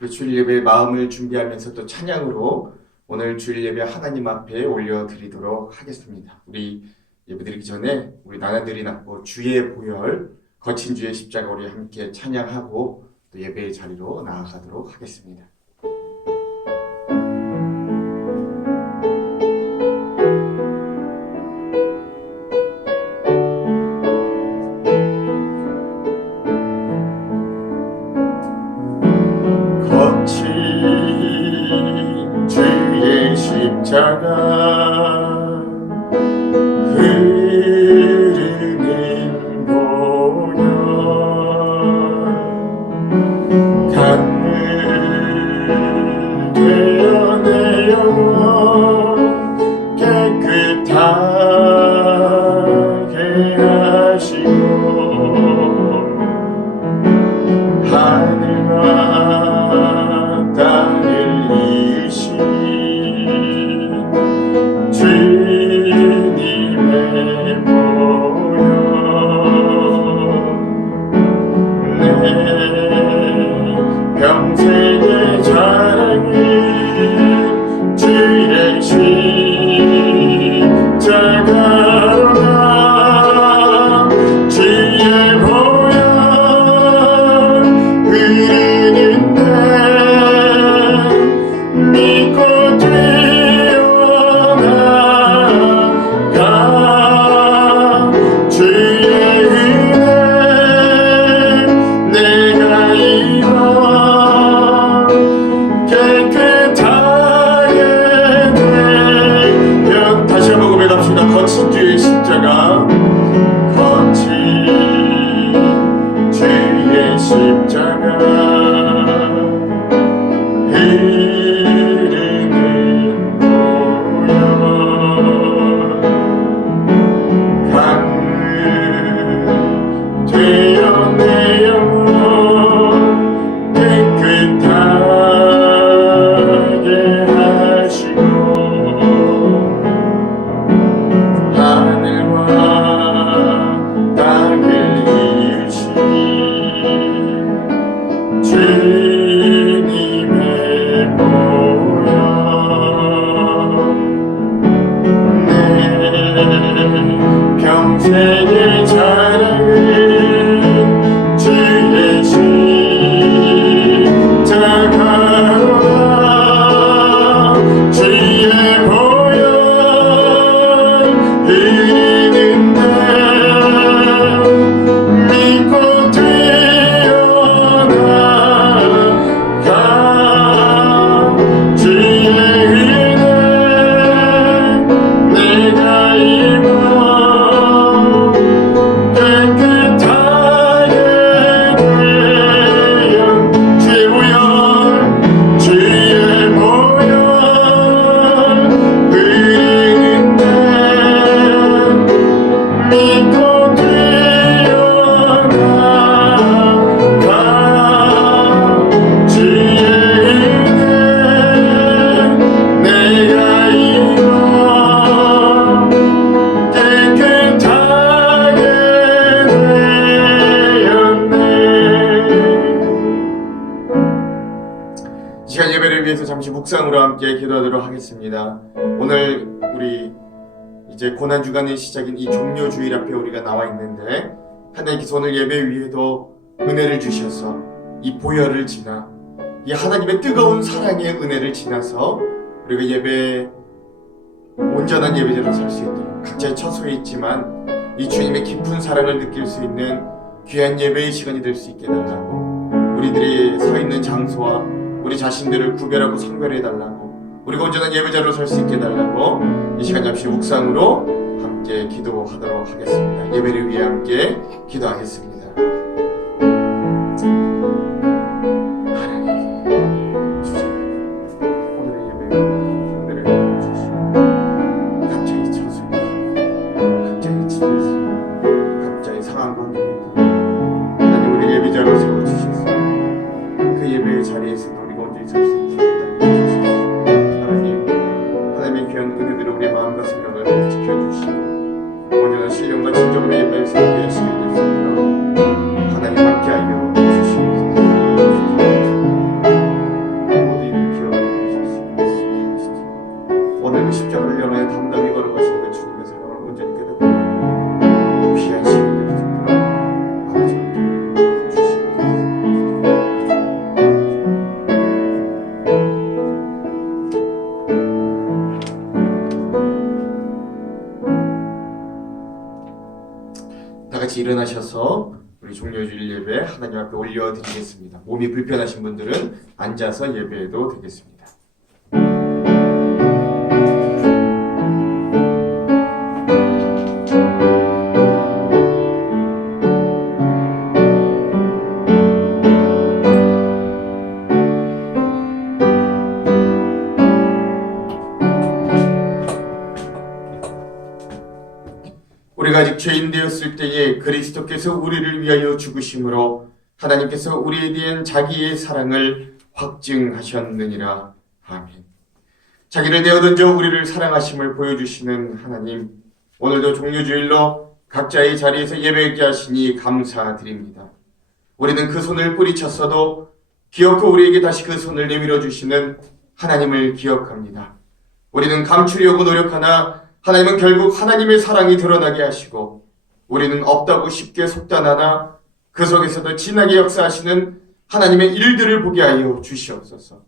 우리 주일 예배 마음을 준비하면서 또 찬양으로 오늘 주일 예배 하나님 앞에 올려드리도록 하겠습니다. 우리 예배드리기 전에 우리 나나들이 낳고 주의 보혈, 거친 주의 십자가 우리 함께 찬양하고 또 예배의 자리로 나아가도록 하겠습니다. 주의 십자가 흐르는 보혈 강물 되어 내 영혼 깨끗하게 하시고 하늘과 땅을 이으신 주님의 보혈 내 평생의 자랑은 주의 십자가로다. 주의 보혈 흐르는데 믿고 뛰어나가 주의 은혜 내가 입어 깨끗하게 되면 다시 한번 고백합시다. 거친 주의 십자가 거친 주의 십자가 흐르는 보혈 강물 되어 내 영혼 깨끗하게 하시고 하늘과 땅을 이으신 주님의 보혈 내 평생의 자랑은 주의 십자가로다. 주의 보혈 흐르는데 믿고 뛰어나가 주의 은혜 내가 입어 깨끗하게 되어 주의 보혈 흐르는데 믿고 뛰어나가 주의 은혜 내가 입어 깨끗하게 되었네. 이 시간 예배를 위해서 잠시 묵상으로 함께 기도하도록 하겠습니다. 오늘 우리 이제 고난주간의 시작인 이 종료주일 앞에 우리가 나와 있는데 하나님께서 오늘 예배 위에도 은혜를 주셔서 이 보혈을 지나 이 하나님의 뜨거운 사랑의 은혜를 지나서 우리가 예배 온전한 예배자로 살 수 있도록 각자의 처소에 있지만 이 주님의 깊은 사랑을 느낄 수 있는 귀한 예배의 시간이 될 수 있게 해달라고 우리들이 서 있는 장소와 우리 자신들을 구별하고 성별해달라고 우리가 온전한 예배자로 살 수 있게 해달라고 이 시간 잠시 묵상으로 함께 기도하도록 하겠습니다. 예배를 위해 함께 기도하겠습니다. 하나님 주님 오늘의 예배를 오늘의 주시고 각자의 처소에 각자의 집에서 각자의 상황 관계에 하나님 우리 예배자로 세워주셔서 그 예배의 자리에서도 우리가 온전히 살 수 있도록 하나님의 귀한 은혜들을 우리의 마음과 생각을 지켜주시고 온전한 신령과 진정으로 예배의 생활의 시간이 될 수 있도록 하나님 함께하여 주시옵소서. 다 같이 일어나셔서 우리 종료주일 예배 하나님 앞에 올려드리겠습니다. 몸이 불편하신 분들은 앉아서 예배해도 되겠습니다. 우리가 아직 죄인 되었을 때에 그리스도께서 우리를 위하여 죽으심으로 하나님께서 우리에 대한 자기의 사랑을 확증하셨느니라. 아멘. 자기를 내어던져 우리를 사랑하심을 보여주시는 하나님, 오늘도 종료주일로 각자의 자리에서 예배하게 하시니 감사드립니다. 우리는 그 손을 뿌리쳤어도 기어코 우리에게 다시 그 손을 내밀어 주시는 하나님을 기억합니다. 우리는 감추려고 노력하나 하나님은 결국 하나님의 사랑이 드러나게 하시고, 우리는 없다고 쉽게 속단하나 그 속에서도 진하게 역사하시는 하나님의 일들을 보게 하여 주시옵소서.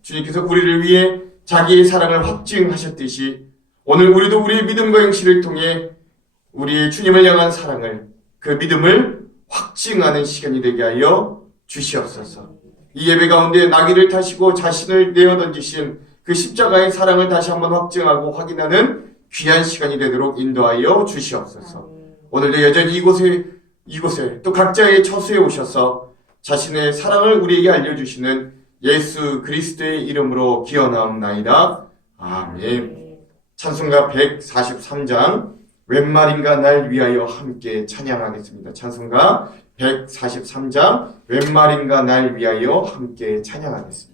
주님께서 우리를 위해 자기의 사랑을 확증하셨듯이 오늘 우리도 우리의 믿음과 행실을 통해 우리의 주님을 향한 사랑을, 그 믿음을 확증하는 시간이 되게 하여 주시옵소서. 이 예배 가운데 나귀를 타시고 자신을 내어 던지신 그 십자가의 사랑을 다시 한번 확증하고 확인하는 귀한 시간이 되도록 인도하여 주시옵소서. 오늘도 여전히 이곳에 또 각자의 처소에 오셔서 자신의 사랑을 우리에게 알려주시는 예수 그리스도의 이름으로 기원하옵나이다. 아멘. 찬송가 143장 웬 말인가 날 위하여 함께 찬양하겠습니다. 찬송가 143장 웬 말인가 날 위하여 함께 찬양하겠습니다.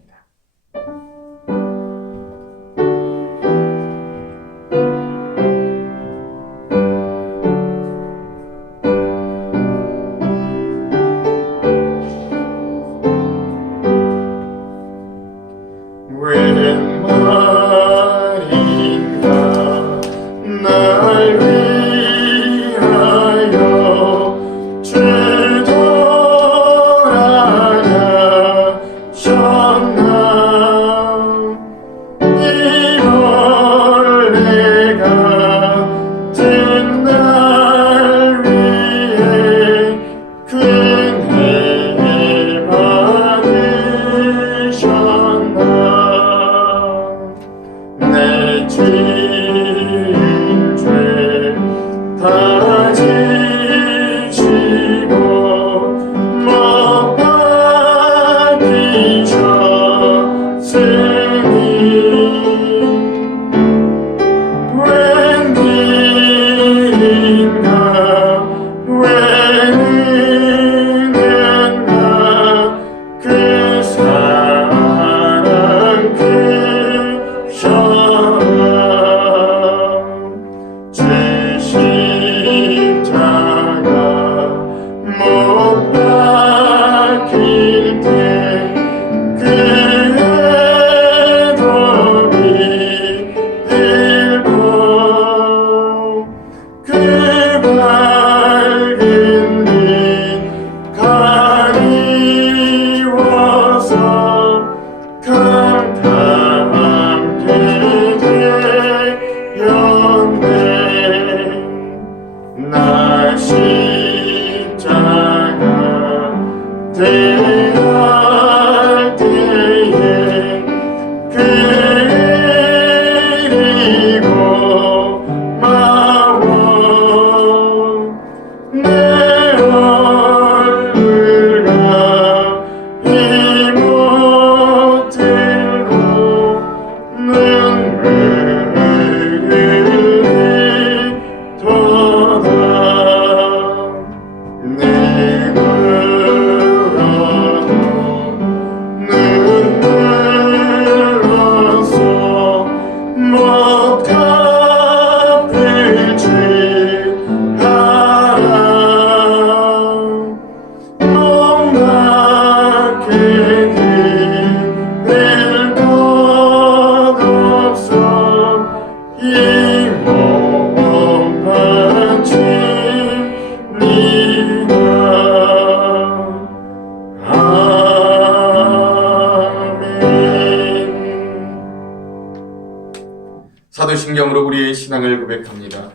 사도신경으로 우리의 신앙을 고백합니다.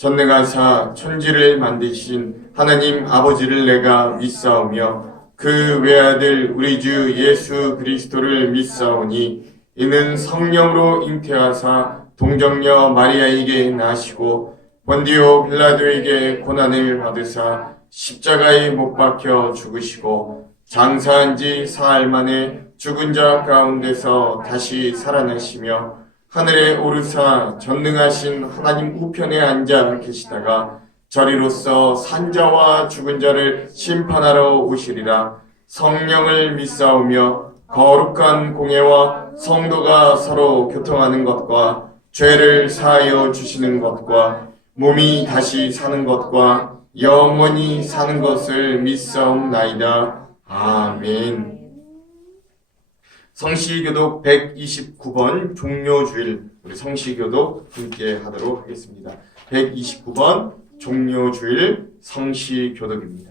전능하사 천지를 만드신 하나님 아버지를 내가 믿사오며 그 외아들 우리 주 예수 그리스도를 믿사오니 이는 성령으로 잉태하사 동정녀 마리아에게 나시고 본디오 빌라도에게 고난을 받으사 십자가에 못 박혀 죽으시고 장사한 지 사흘 만에 죽은 자 가운데서 다시 살아나시며 하늘에 오르사 전능하신 하나님 우편에 앉아 계시다가 저리로서 산자와 죽은 자를 심판하러 오시리라. 성령을 믿사오며 거룩한 공예와 성도가 서로 교통하는 것과 죄를 사하여 주시는 것과 몸이 다시 사는 것과 영원히 사는 것을 믿사옵나이다. 아멘. 성시교독 129번 종료주일, 우리 성시교독 함께 하도록 하겠습니다. 129번 종료주일 성시교독입니다.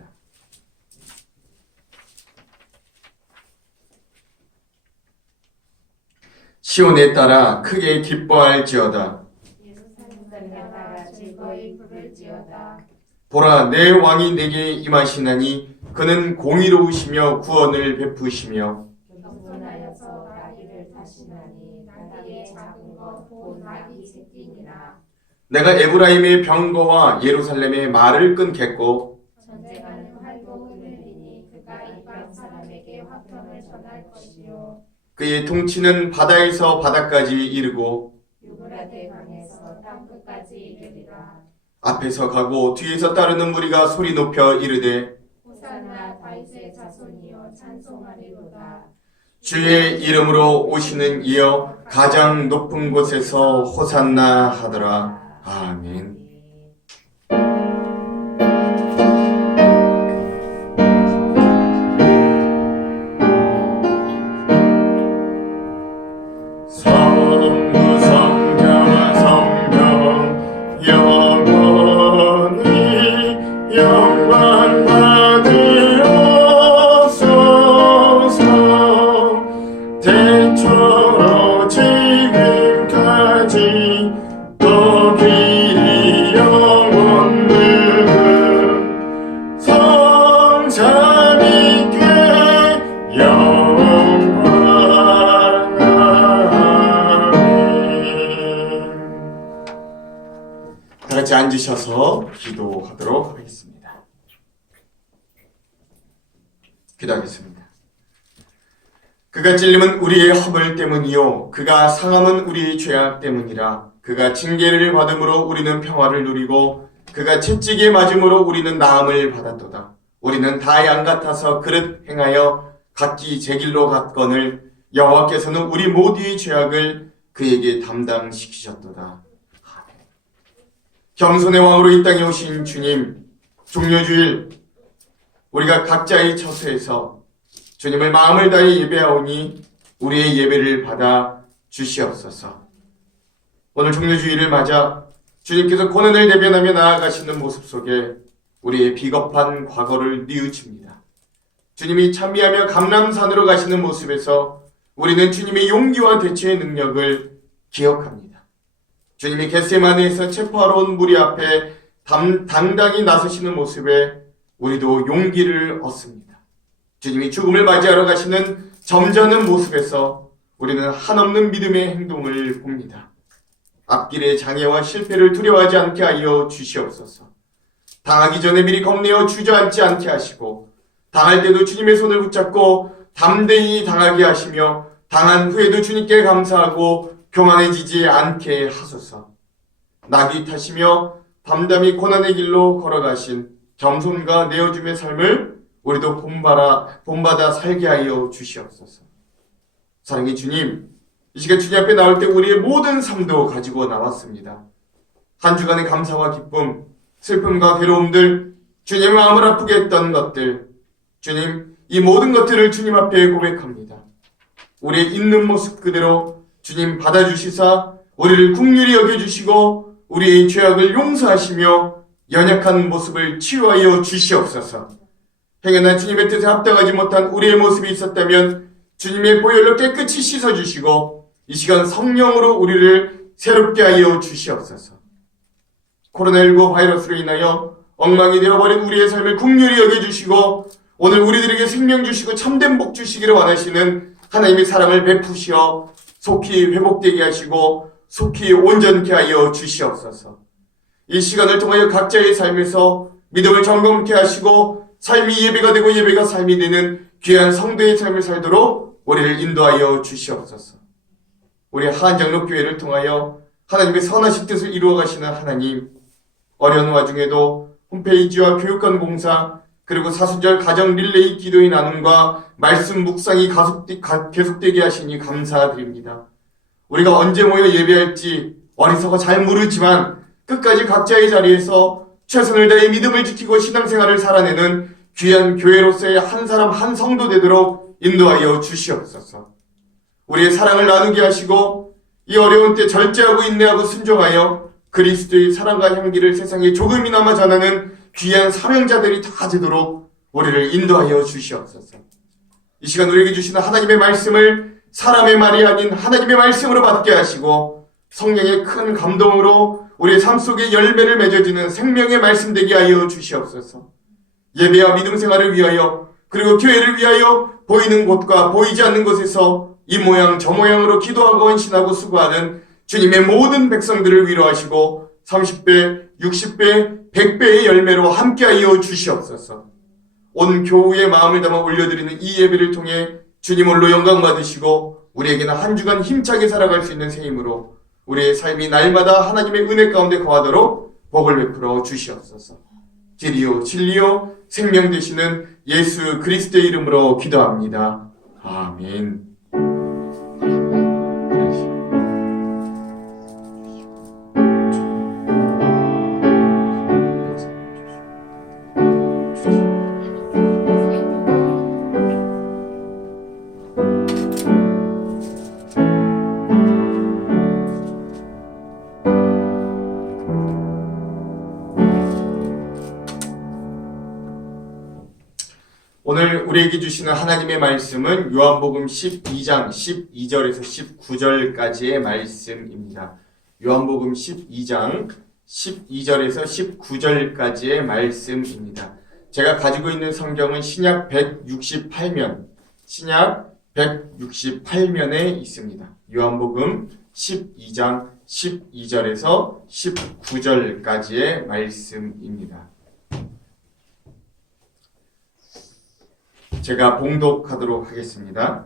시온에 따라 크게 기뻐할지어다. 예루살렘에 따라 즐거이 부를지어다. 보라, 내 왕이 내게 임하시나니 그는 공의로우시며 구원을 베푸시며 겸손하여서 나귀를 타시나니 나귀의 작은 것곧 나귀 새끼니라. 내가 에브라임의 병거와 예루살렘의 말을 끊겠고 전쟁하는 활도 끊으리니 그가 이방 사람에게 화평을 전할 것이요 그의 통치는 바다에서 바다까지 이르고 유브라데 강에서 땅 끝까지 이르리라. 앞에서 가고 뒤에서 따르는 무리가 소리 높여 이르되 호산나 다윗의 자손이여 찬송하리로다. 주의 이름으로 오시는 이여 가장 높은 곳에서 호산나 하더라. 아멘. 성부 성자와 성령 영원히 영광 받으옵소서. 대초로 지금까지 또 길이 영원는 성삼위께 영광. 다 같이 앉으셔서 기도하도록 하겠습니다. 기도하겠습니다. 그가 찔림은 우리의 허물 때문이요 그가 상함은 우리의 죄악 때문이라. 그가 징계를 받음으로 우리는 평화를 누리고 그가 채찍에 맞음으로 우리는 나음을 받았도다. 우리는 다 양 같아서 그릇 행하여 각기 제 길로 갔거늘 여호와께서는 우리 모두의 죄악을 그에게 담당시키셨도다. 겸손의 왕으로 이 땅에 오신 주님, 종료주일 우리가 각자의 처소에서 주님을 마음을 다해 예배하오니 우리의 예배를 받아 주시옵소서. 오늘 종료주일을 맞아 주님께서 고난을 대변하며 나아가시는 모습 속에 우리의 비겁한 과거를 뉘우칩니다. 주님이 찬미하며 감람산으로 가시는 모습에서 우리는 주님의 용기와 대처의 능력을 기억합니다. 주님이 겟세마네에서 체포하러 온 무리 앞에 당당히 나서시는 모습에 우리도 용기를 얻습니다. 주님이 죽음을 맞이하러 가시는 점잖은 모습에서 우리는 한없는 믿음의 행동을 봅니다. 앞길의 장애와 실패를 두려워하지 않게 하여 주시옵소서. 당하기 전에 미리 겁내어 주저앉지 않게 하시고 당할 때도 주님의 손을 붙잡고 담대히 당하게 하시며 당한 후에도 주님께 감사하고 교만해지지 않게 하소서. 나귀 타시며 담담히 고난의 길로 걸어가신 겸손과 내어줌의 삶을 우리도 본받아 살게 하여 주시옵소서. 사랑의 주님, 이 시간 주님 앞에 나올 때 우리의 모든 삶도 가지고 나왔습니다. 한 주간의 감사와 기쁨, 슬픔과 괴로움들, 주님의 마음을 아프게 했던 것들, 주님, 이 모든 것들을 주님 앞에 고백합니다. 우리의 있는 모습 그대로 주님 받아주시사 우리를 긍휼히 여겨주시고 우리의 죄악을 용서하시며 연약한 모습을 치유하여 주시옵소서. 행여나 주님의 뜻에 합당하지 못한 우리의 모습이 있었다면 주님의 보혈로 깨끗이 씻어주시고 이 시간 성령으로 우리를 새롭게 하여 주시옵소서. 코로나19 바이러스로 인하여 엉망이 되어버린 우리의 삶을 긍휼히 여겨주시고 오늘 우리들에게 생명 주시고 참된 복 주시기를 원하시는 하나님의 사랑을 베푸시어 속히 회복되게 하시고 속히 온전케 하여 주시옵소서. 이 시간을 통하여 각자의 삶에서 믿음을 점검케 하시고 삶이 예배가 되고 예배가 삶이 되는 귀한 성도의 삶을 살도록 우리를 인도하여 주시옵소서. 우리 한장로교회를 통하여 하나님의 선하신 뜻을 이루어 가시는 하나님, 어려운 와중에도 홈페이지와 교육관 공사 그리고 사순절 가정 릴레이 기도의 나눔과 말씀 묵상이 계속되게 하시니 감사드립니다. 우리가 언제 모여 예배할지 어리석어 잘 모르지만 끝까지 각자의 자리에서 최선을 다해 믿음을 지키고 신앙생활을 살아내는 귀한 교회로서의 한 사람 한 성도 되도록 인도하여 주시옵소서. 우리의 사랑을 나누게 하시고 이 어려운 때 절제하고 인내하고 순종하여 그리스도의 사랑과 향기를 세상에 조금이나마 전하는 귀한 사명자들이 다 되도록 우리를 인도하여 주시옵소서. 이 시간 우리에게 주시는 하나님의 말씀을 사람의 말이 아닌 하나님의 말씀으로 받게 하시고 성령의 큰 감동으로 우리의 삶 속에 열매를 맺어지는 생명의 말씀 되게 하여 주시옵소서. 예배와 믿음 생활을 위하여 그리고 교회를 위하여 보이는 곳과 보이지 않는 곳에서 이 모양 저 모양으로 기도하고 헌신하고 수고하는 주님의 모든 백성들을 위로하시고 30배, 60배, 100배의 열매로 함께하여 주시옵소서. 온 교우의 마음을 담아 올려드리는 이 예배를 통해 주님 홀로 영광 받으시고 우리에게는 한 주간 힘차게 살아갈 수 있는 새 힘으로 우리의 삶이 날마다 하나님의 은혜 가운데 거하도록 복을 베풀어 주시옵소서. 길이요 진리요 생명 되시는 예수 그리스도의 이름으로 기도합니다. 아멘. 오늘 우리에게 주시는 하나님의 말씀은 요한복음 12장 12절에서 19절까지의 말씀입니다. 요한복음 12장 12절에서 19절까지의 말씀입니다. 제가 가지고 있는 성경은 신약 168면, 신약 168면에 있습니다. 요한복음 12장 12절에서 19절까지의 말씀입니다. 제가 봉독하도록 하겠습니다.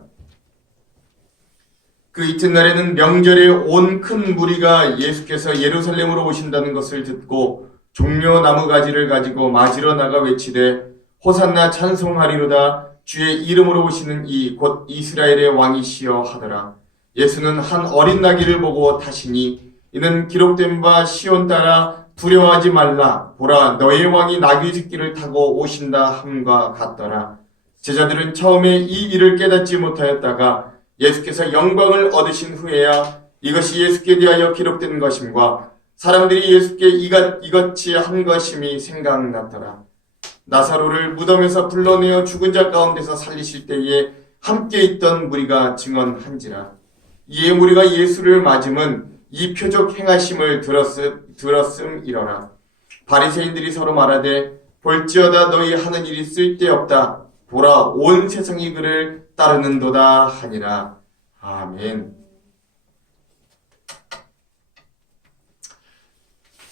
그 이튿날에는 명절에 온 큰 무리가 예수께서 예루살렘으로 오신다는 것을 듣고 종려 나무가지를 가지고 맞으러 나가 외치되 호산나 찬송하리로다 주의 이름으로 오시는 이 곧 이스라엘의 왕이시여 하더라. 예수는 한 어린 나귀를 보고 타시니 이는 기록된 바 시온 따라 두려워하지 말라 보라 너의 왕이 나귀 새끼를 타고 오신다 함과 같더라. 제자들은 처음에 이 일을 깨닫지 못하였다가 예수께서 영광을 얻으신 후에야 이것이 예수께 대하여 기록된 것임과 사람들이 예수께 이같이 한 것임이 생각났더라. 나사로를 무덤에서 불러내어 죽은 자 가운데서 살리실 때에 함께 있던 무리가 증언한지라. 이에 무리가 예수를 맞음은 이 표적 행하심을 들었음이러라. 바리새인들이 서로 말하되 볼지어다 너희 하는 일이 쓸데없다. 보라 온 세상이 그를 따르는도다 하니라. 아멘.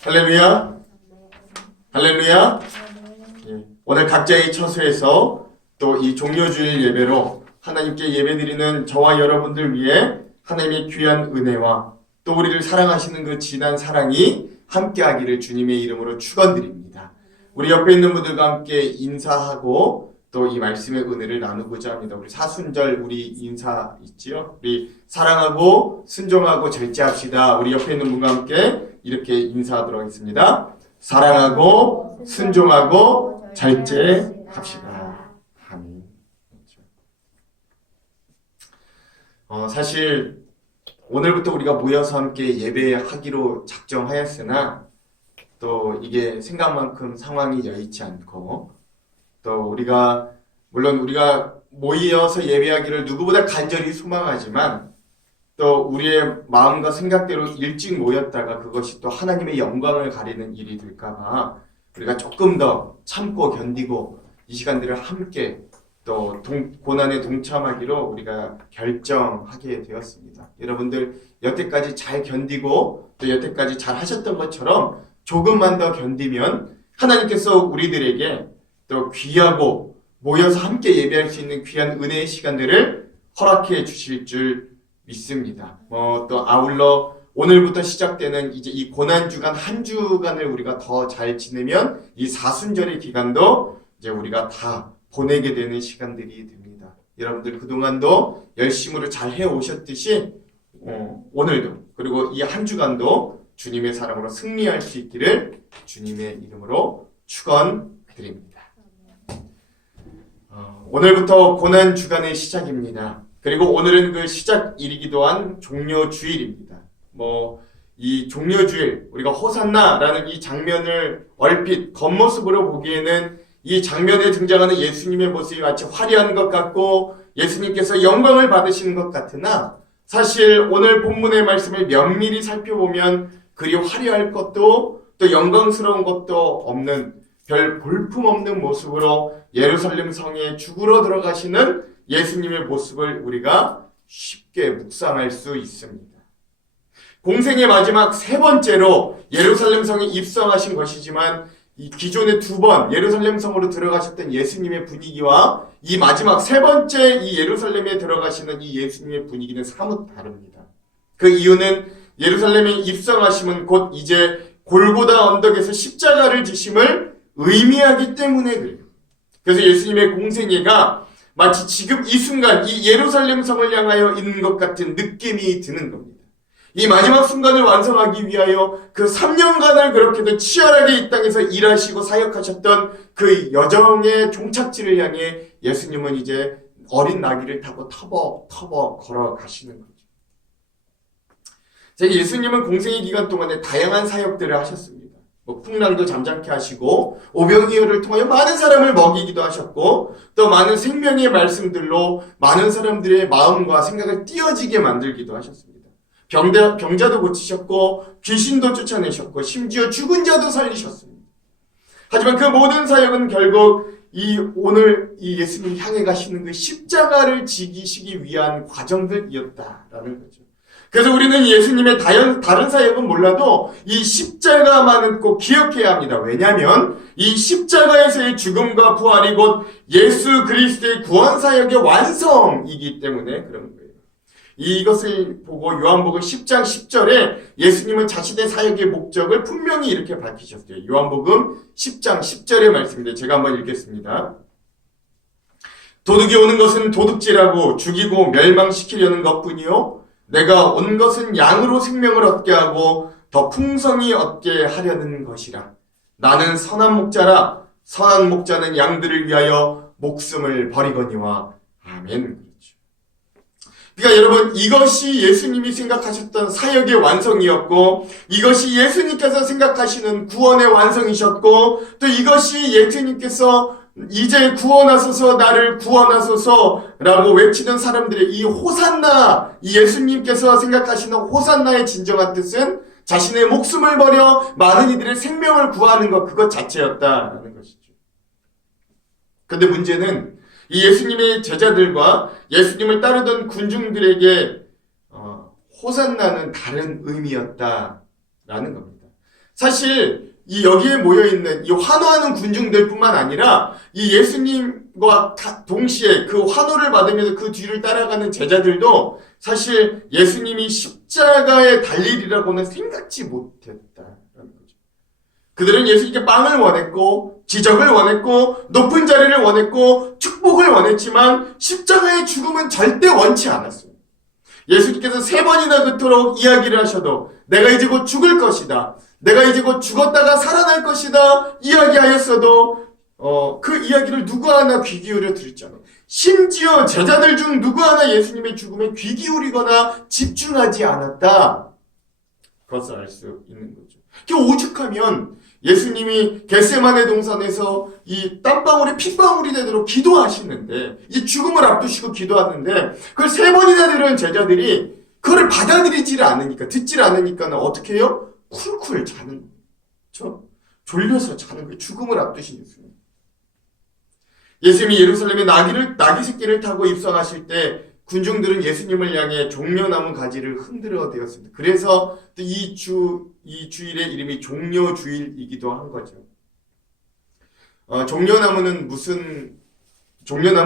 할렐루야. 할렐루야. 예. 오늘 각자의 처소에서 또 이 종료주일 예배로 하나님께 예배드리는 저와 여러분들 위해 하나님의 귀한 은혜와 또 우리를 사랑하시는 그 진한 사랑이 함께하기를 주님의 이름으로 축원드립니다. 우리 옆에 있는 분들과 함께 인사하고 또 이 말씀의 은혜를 나누고자 합니다. 우리 사순절 우리 인사 있지요? 우리 사랑하고 순종하고 절제합시다. 우리 옆에 있는 분과 함께 이렇게 인사하도록 하겠습니다. 사랑하고 순종하고 절제합시다. 아멘. 사실 오늘부터 우리가 모여서 함께 예배하기로 작정하였으나 또 이게 생각만큼 상황이 여의치 않고 또 물론 우리가 모여서 예배하기를 누구보다 간절히 소망하지만 또 우리의 마음과 생각대로 일찍 모였다가 그것이 또 하나님의 영광을 가리는 일이 될까봐 우리가 조금 더 참고 견디고 이 시간들을 함께 또 고난에 동참하기로 우리가 결정하게 되었습니다. 여러분들 여태까지 잘 견디고 또 여태까지 잘 하셨던 것처럼 조금만 더 견디면 하나님께서 우리들에게 또 귀하고 모여서 함께 예배할 수 있는 귀한 은혜의 시간들을 허락해 주실 줄 믿습니다. 또 아울러 오늘부터 시작되는 이제 이 고난주간 한 주간을 우리가 더 잘 지내면 이 사순절의 기간도 이제 우리가 다 보내게 되는 시간들이 됩니다. 여러분들 그동안도 열심으로 잘 해오셨듯이 오늘도 그리고 이 한 주간도 주님의 사랑으로 승리할 수 있기를 주님의 이름으로 축원드립니다. 오늘부터 고난주간의 시작입니다. 그리고 오늘은 그 시작일이기도 한 종료주일입니다. 이 종료주일, 우리가 호산나라는 이 장면을 얼핏 겉모습으로 보기에는 이 장면에 등장하는 예수님의 모습이 마치 화려한 것 같고 예수님께서 영광을 받으시는 것 같으나 사실 오늘 본문의 말씀을 면밀히 살펴보면 그리 화려할 것도 또 영광스러운 것도 없는 별 볼품없는 모습으로 예루살렘 성에 죽으러 들어가시는 예수님의 모습을 우리가 쉽게 묵상할 수 있습니다. 공생의 마지막 세 번째로 예루살렘 성에 입성하신 것이지만 이 기존에 두 번 예루살렘 성으로 들어가셨던 예수님의 분위기와 이 마지막 세 번째 이 예루살렘에 들어가시는 이 예수님의 분위기는 사뭇 다릅니다. 그 이유는 예루살렘에 입성하심은 곧 이제 골고다 언덕에서 십자가를 지심을 의미하기 때문에 그래요. 그래서 예수님의 공생애가 마치 지금 이 순간 이 예루살렘 성을 향하여 있는 것 같은 느낌이 드는 겁니다. 이 마지막 순간을 완성하기 위하여 그 3년간을 그렇게도 치열하게 이 땅에서 일하시고 사역하셨던 그 여정의 종착지를 향해 예수님은 이제 어린 나귀를 타고 터벅터벅 걸어가시는 거죠. 예수님은 공생의 기간 동안에 다양한 사역들을 하셨습니다. 풍랑도 잠잠케 하시고 오병이어를 통하여 많은 사람을 먹이기도 하셨고 또 많은 생명의 말씀들로 많은 사람들의 마음과 생각을 띄어지게 만들기도 하셨습니다. 병자도 고치셨고 귀신도 쫓아내셨고 심지어 죽은 자도 살리셨습니다. 하지만 그 모든 사역은 결국 오늘 이 예수님이 향해 가시는 그 십자가를 지기시기 위한 과정들이었다라는 거죠. 그래서 우리는 예수님의 다른 사역은 몰라도 이 십자가만은 꼭 기억해야 합니다. 왜냐하면 이 십자가에서의 죽음과 부활이 곧 예수 그리스도의 구원 사역의 완성이기 때문에 그런 거예요. 이것을 보고 요한복음 10장 10절에 예수님은 자신의 사역의 목적을 분명히 이렇게 밝히셨어요. 요한복음 10장 10절의 말씀인데 제가 한번 읽겠습니다. 도둑이 오는 것은 도둑질하고 죽이고 멸망시키려는 것뿐이요 내가 온 것은 양으로 생명을 얻게 하고 더 풍성히 얻게 하려는 것이라. 나는 선한 목자라. 선한 목자는 양들을 위하여 목숨을 버리거니와. 아멘. 그러니까 여러분 이것이 예수님이 생각하셨던 사역의 완성이었고 이것이 예수님께서 생각하시는 구원의 완성이셨고 또 이것이 예수님께서 이제 구원하소서 나를 구원하소서라고 외치는 사람들의 이 호산나 이 예수님께서 생각하시는 호산나의 진정한 뜻은 자신의 목숨을 버려 많은 이들의 생명을 구하는 것 그것 자체였다라는 것이죠. 그런데 문제는 이 예수님의 제자들과 예수님을 따르던 군중들에게 호산나는 다른 의미였다라는 겁니다. 사실 이 여기에 모여있는 이 환호하는 군중들뿐만 아니라 이 예수님과 동시에 그 환호를 받으면서 그 뒤를 따라가는 제자들도 사실 예수님이 십자가에 달리리라고는 생각지 못했다라는 거죠. 그들은 예수님께 빵을 원했고 기적을 원했고 높은 자리를 원했고 축복을 원했지만 십자가의 죽음은 절대 원치 않았어요. 예수님께서 3번이나 그토록 이야기를 하셔도 내가 이제 곧 죽을 것이다. 내가 이제 곧 죽었다가 살아날 것이다. 이야기하였어도 그 이야기를 누구 하나 귀 기울여 들었지 않아요. 심지어 제자들 중 누구 하나 예수님의 죽음에 귀 기울이거나 집중하지 않았다. 그것을 알 수 있는 거죠. 오죽하면 예수님이 겟세마네 동산에서 이 땀방울이 핏방울이 되도록 기도하시는데 이 죽음을 앞두시고 기도하는데 그걸 3번이나 들은 제자들이 그거를 받아들이지를 않으니까, 듣지를 않으니까는 어떻게 해요? 쿨쿨 자는 거예요. 그렇죠? 졸려서 자는 거예요. 죽음을 앞두신 예수님. 예수님이 예루살렘에 나귀 새끼를 타고 입성하실 때 군중들은 예수님을 향해 종려나무 가지를 흔들어 대었습니다. 그래서 이 주일의 이름이 종려주일이기도 한 거죠. 종려나무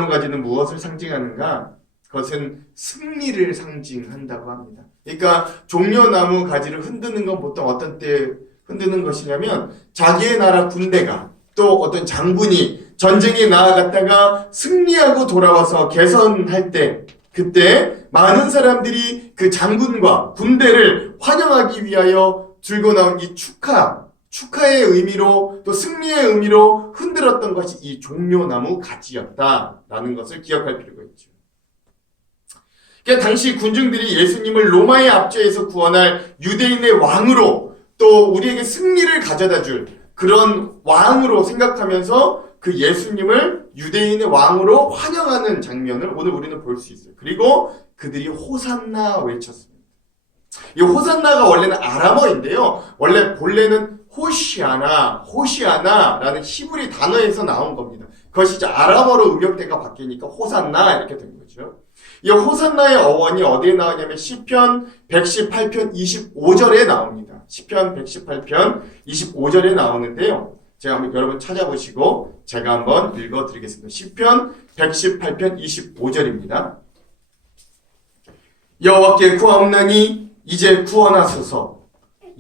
가지는 무엇을 상징하는가? 그것은 승리를 상징한다고 합니다. 그러니까 종려나무 가지를 흔드는 건 보통 어떤 때 흔드는 것이냐면 자기의 나라 군대가 또 어떤 장군이 전쟁에 나아갔다가 승리하고 돌아와서 개선할 때 그때 많은 사람들이 그 장군과 군대를 환영하기 위하여 들고 나온 이 축하의 의미로 또 승리의 의미로 흔들었던 것이 이 종려나무 가지였다라는 것을 기억할 필요가 있죠. 그러니까 당시 군중들이 예수님을 로마의 압제에서 구원할 유대인의 왕으로 또 우리에게 승리를 가져다 줄 그런 왕으로 생각하면서 그 예수님을 유대인의 왕으로 환영하는 장면을 오늘 우리는 볼 수 있어요. 그리고 그들이 호산나 외쳤습니다. 이 호산나가 원래는 아람어인데요. 원래 본래는 호시아나라는 히브리 단어에서 나온 겁니다. 그것이 이제 아람어로 음역대가 바뀌니까 호산나 이렇게 된 거죠. 이 호산나의 어원이 어디에 나오냐면 시편 118편 25절에 나옵니다. 시편 118편 25절에 나오는데요. 제가 한번 여러분 찾아보시고 제가 한번 읽어드리겠습니다. 시편 118편 25절입니다. 여호와께 구하옵나니 이제 구원하소서.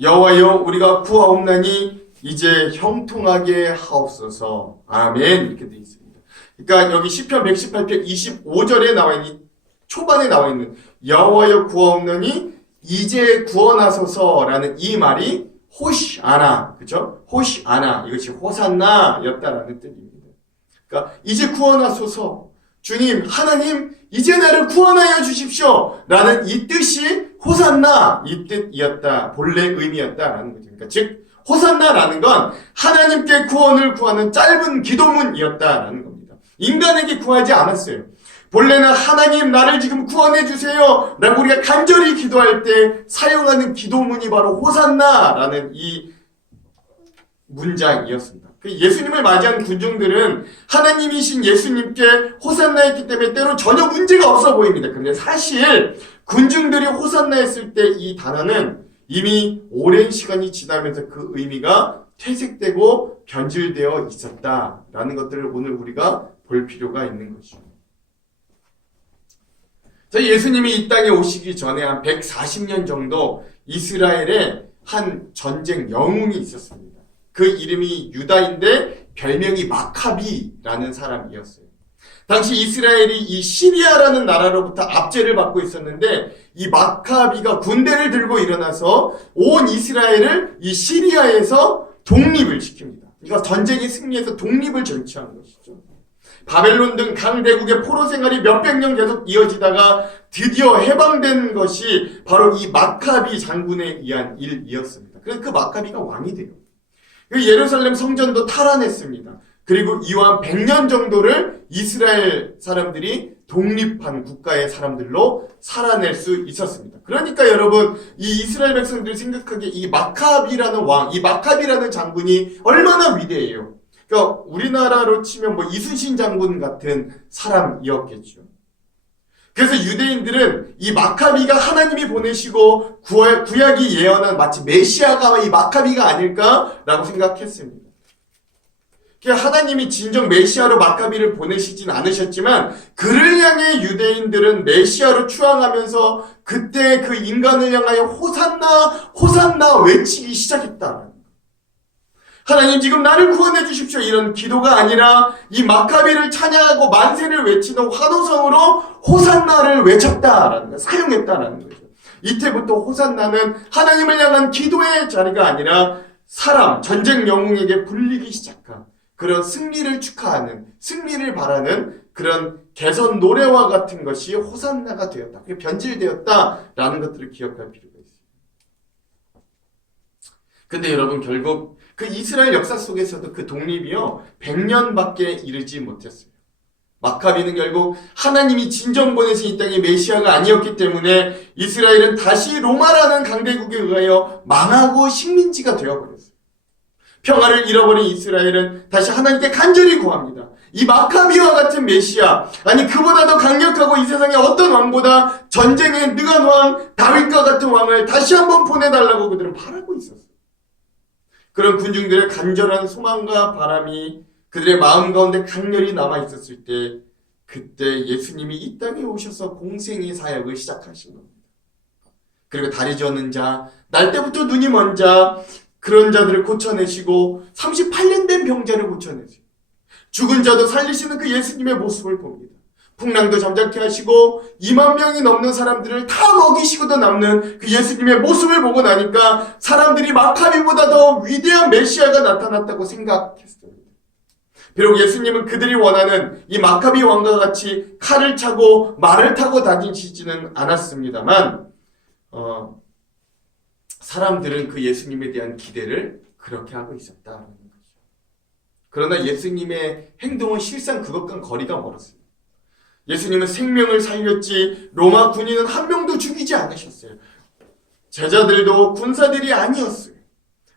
여호와여 우리가 구하옵나니 이제 형통하게 하옵소서. 아멘. 이렇게 되어 있습니다. 그러니까 여기 시편 118편 25절에 나와 있는 초반에 나와 있는 여호와여 구하옵나니 이제 구원하소서라는 이 말이 호시아나, 그죠? 호시아나, 이것이 호산나였다라는 뜻입니다. 그러니까 이제 구원하소서, 주님, 하나님, 이제 나를 구원하여 주십시오! 라는 이 뜻이 호산나, 이 뜻이었다, 본래 의미였다라는 거죠. 그러니까 즉, 호산나라는 건 하나님께 구원을 구하는 짧은 기도문이었다라는 겁니다. 인간에게 구하지 않았어요. 본래는 하나님 나를 지금 구원해 주세요 라고 우리가 간절히 기도할 때 사용하는 기도문이 바로 호산나라는 이 문장이었습니다. 예수님을 맞이한 군중들은 하나님이신 예수님께 호산나 했기 때문에 때로 전혀 문제가 없어 보입니다. 그런데 사실 군중들이 호산나 했을 때 이 단어는 이미 오랜 시간이 지나면서 그 의미가 퇴색되고 변질되어 있었다라는 것들을 오늘 우리가 볼 필요가 있는 것이죠. 예수님이 이 땅에 오시기 전에 한 140년 정도 이스라엘에 한 전쟁 영웅이 있었습니다. 그 이름이 유다인데 별명이 마카비라는 사람이었어요. 당시 이스라엘이 이 시리아라는 나라로부터 압제를 받고 있었는데 이 마카비가 군대를 들고 일어나서 온 이스라엘을 이 시리아에서 독립을 시킵니다. 그러니까 전쟁에 승리해서 독립을 쟁취한 것이죠. 바벨론 등 강대국의 포로 생활이 몇백 년 계속 이어지다가 드디어 해방된 것이 바로 이 마카비 장군에 의한 일이었습니다. 그래서 그 마카비가 왕이 돼요. 예루살렘 성전도 탈환했습니다. 그리고 이후 100년 정도를 이스라엘 사람들이 독립한 국가의 사람들로 살아낼 수 있었습니다. 그러니까 여러분, 이 이스라엘 백성들이 생각하기에 이 마카비라는 왕, 이 마카비라는 장군이 얼마나 위대해요. 그러니까 우리나라로 치면 뭐 이순신 장군 같은 사람이었겠죠. 그래서 유대인들은 이 마카비가 하나님이 보내시고 구약이 예언한 마치 메시아가 이 마카비가 아닐까라고 생각했습니다. 하나님이 진정 메시아로 마카비를 보내시진 않으셨지만 그를 향해 유대인들은 메시아로 추앙하면서 그때 그 인간을 향하여 호산나 외치기 시작했다. 하나님 지금 나를 구원해 주십시오. 이런 기도가 아니라 이 마카비를 찬양하고 만세를 외치는 환호성으로 호산나를 외쳤다라는 거, 사용했다라는 거죠. 이때부터 호산나는 하나님을 향한 기도의 자리가 아니라 전쟁 영웅에게 불리기 시작한 그런 승리를 축하하는, 승리를 바라는 그런 개선 노래와 같은 것이 호산나가 되었다. 그게 변질되었다라는 것들을 기억할 필요가 있습니다. 근데 여러분 결국 그 이스라엘 역사 속에서도 그 독립이요 100년밖에 이르지 못했어요. 마카비는 결국 하나님이 진정 보내신 이 땅의 메시아가 아니었기 때문에 이스라엘은 다시 로마라는 강대국에 의하여 망하고 식민지가 되어버렸어요. 평화를 잃어버린 이스라엘은 다시 하나님께 간절히 구합니다. 이 마카비와 같은 메시아, 아니 그보다 더 강력하고 이 세상에 어떤 왕보다 전쟁에 능한 왕, 다윗과 같은 왕을 다시 한번 보내달라고 그들은 바라고 있었어요. 그런 군중들의 간절한 소망과 바람이 그들의 마음 가운데 강렬히 남아있었을 때, 그때 예수님이 이 땅에 오셔서 공생의 사역을 시작하신 겁니다. 그리고 다리 저는 자, 날 때부터 눈이 먼 자, 그런 자들을 고쳐내시고 38년 된 병자를 고쳐내세요. 죽은 자도 살리시는 그 예수님의 모습을 봅니다. 풍랑도 잠잠케 하시고 2만 명이 넘는 사람들을 다 먹이시고도 남는 그 예수님의 모습을 보고 나니까 사람들이 마카비보다 더 위대한 메시아가 나타났다고 생각했어요. 비록 예수님은 그들이 원하는 이 마카비 왕과 같이 칼을 차고 말을 타고 다니시지는 않았습니다만 사람들은 그 예수님에 대한 기대를 그렇게 하고 있었다는 거죠. 그러나 예수님의 행동은 실상 그것과는 거리가 멀었어요. 예수님은 생명을 살렸지 로마 군인은 한 명도 죽이지 않으셨어요. 제자들도 군사들이 아니었어요.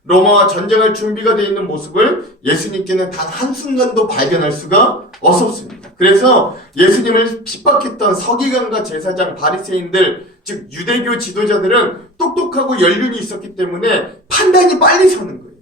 로마와 전쟁할 준비가 되어 있는 모습을 예수님께는 단 한순간도 발견할 수가 없었습니다. 그래서 예수님을 핍박했던 서기관과 제사장, 바리새인들, 즉 유대교 지도자들은 똑똑하고 연륜이 있었기 때문에 판단이 빨리 서는 거예요.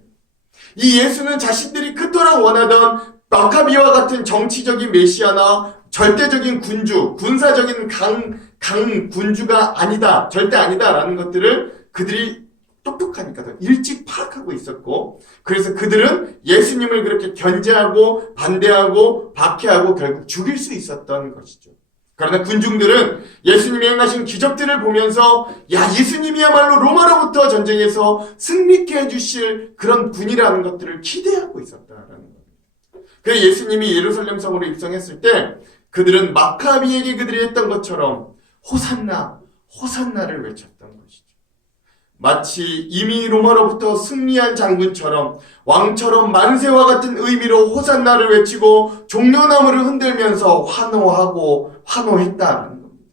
이 예수는 자신들이 그토록 원하던 마카비와 같은 정치적인 메시아나 절대적인 군주, 군사적인 강 군주가 아니다, 절대 아니다라는 것들을 그들이 똑똑하니까 더 일찍 파악하고 있었고, 그래서 그들은 예수님을 그렇게 견제하고 반대하고 박해하고 결국 죽일 수 있었던 것이죠. 그러나 군중들은 예수님이 행하신 기적들을 보면서 야, 예수님이야말로 로마로부터 전쟁에서 승리케 해주실 그런 분이라는 것들을 기대하고 있었다라는 겁니다. 그래서 예수님이 예루살렘 성으로 입성했을 때 그들은 마카비에게 그들이 했던 것처럼 호산나, 호산나를 외쳤던 것이죠. 마치 이미 로마로부터 승리한 장군처럼 왕처럼 만세와 같은 의미로 호산나를 외치고 종려나무를 흔들면서 환호하고 환호했다는 겁니다.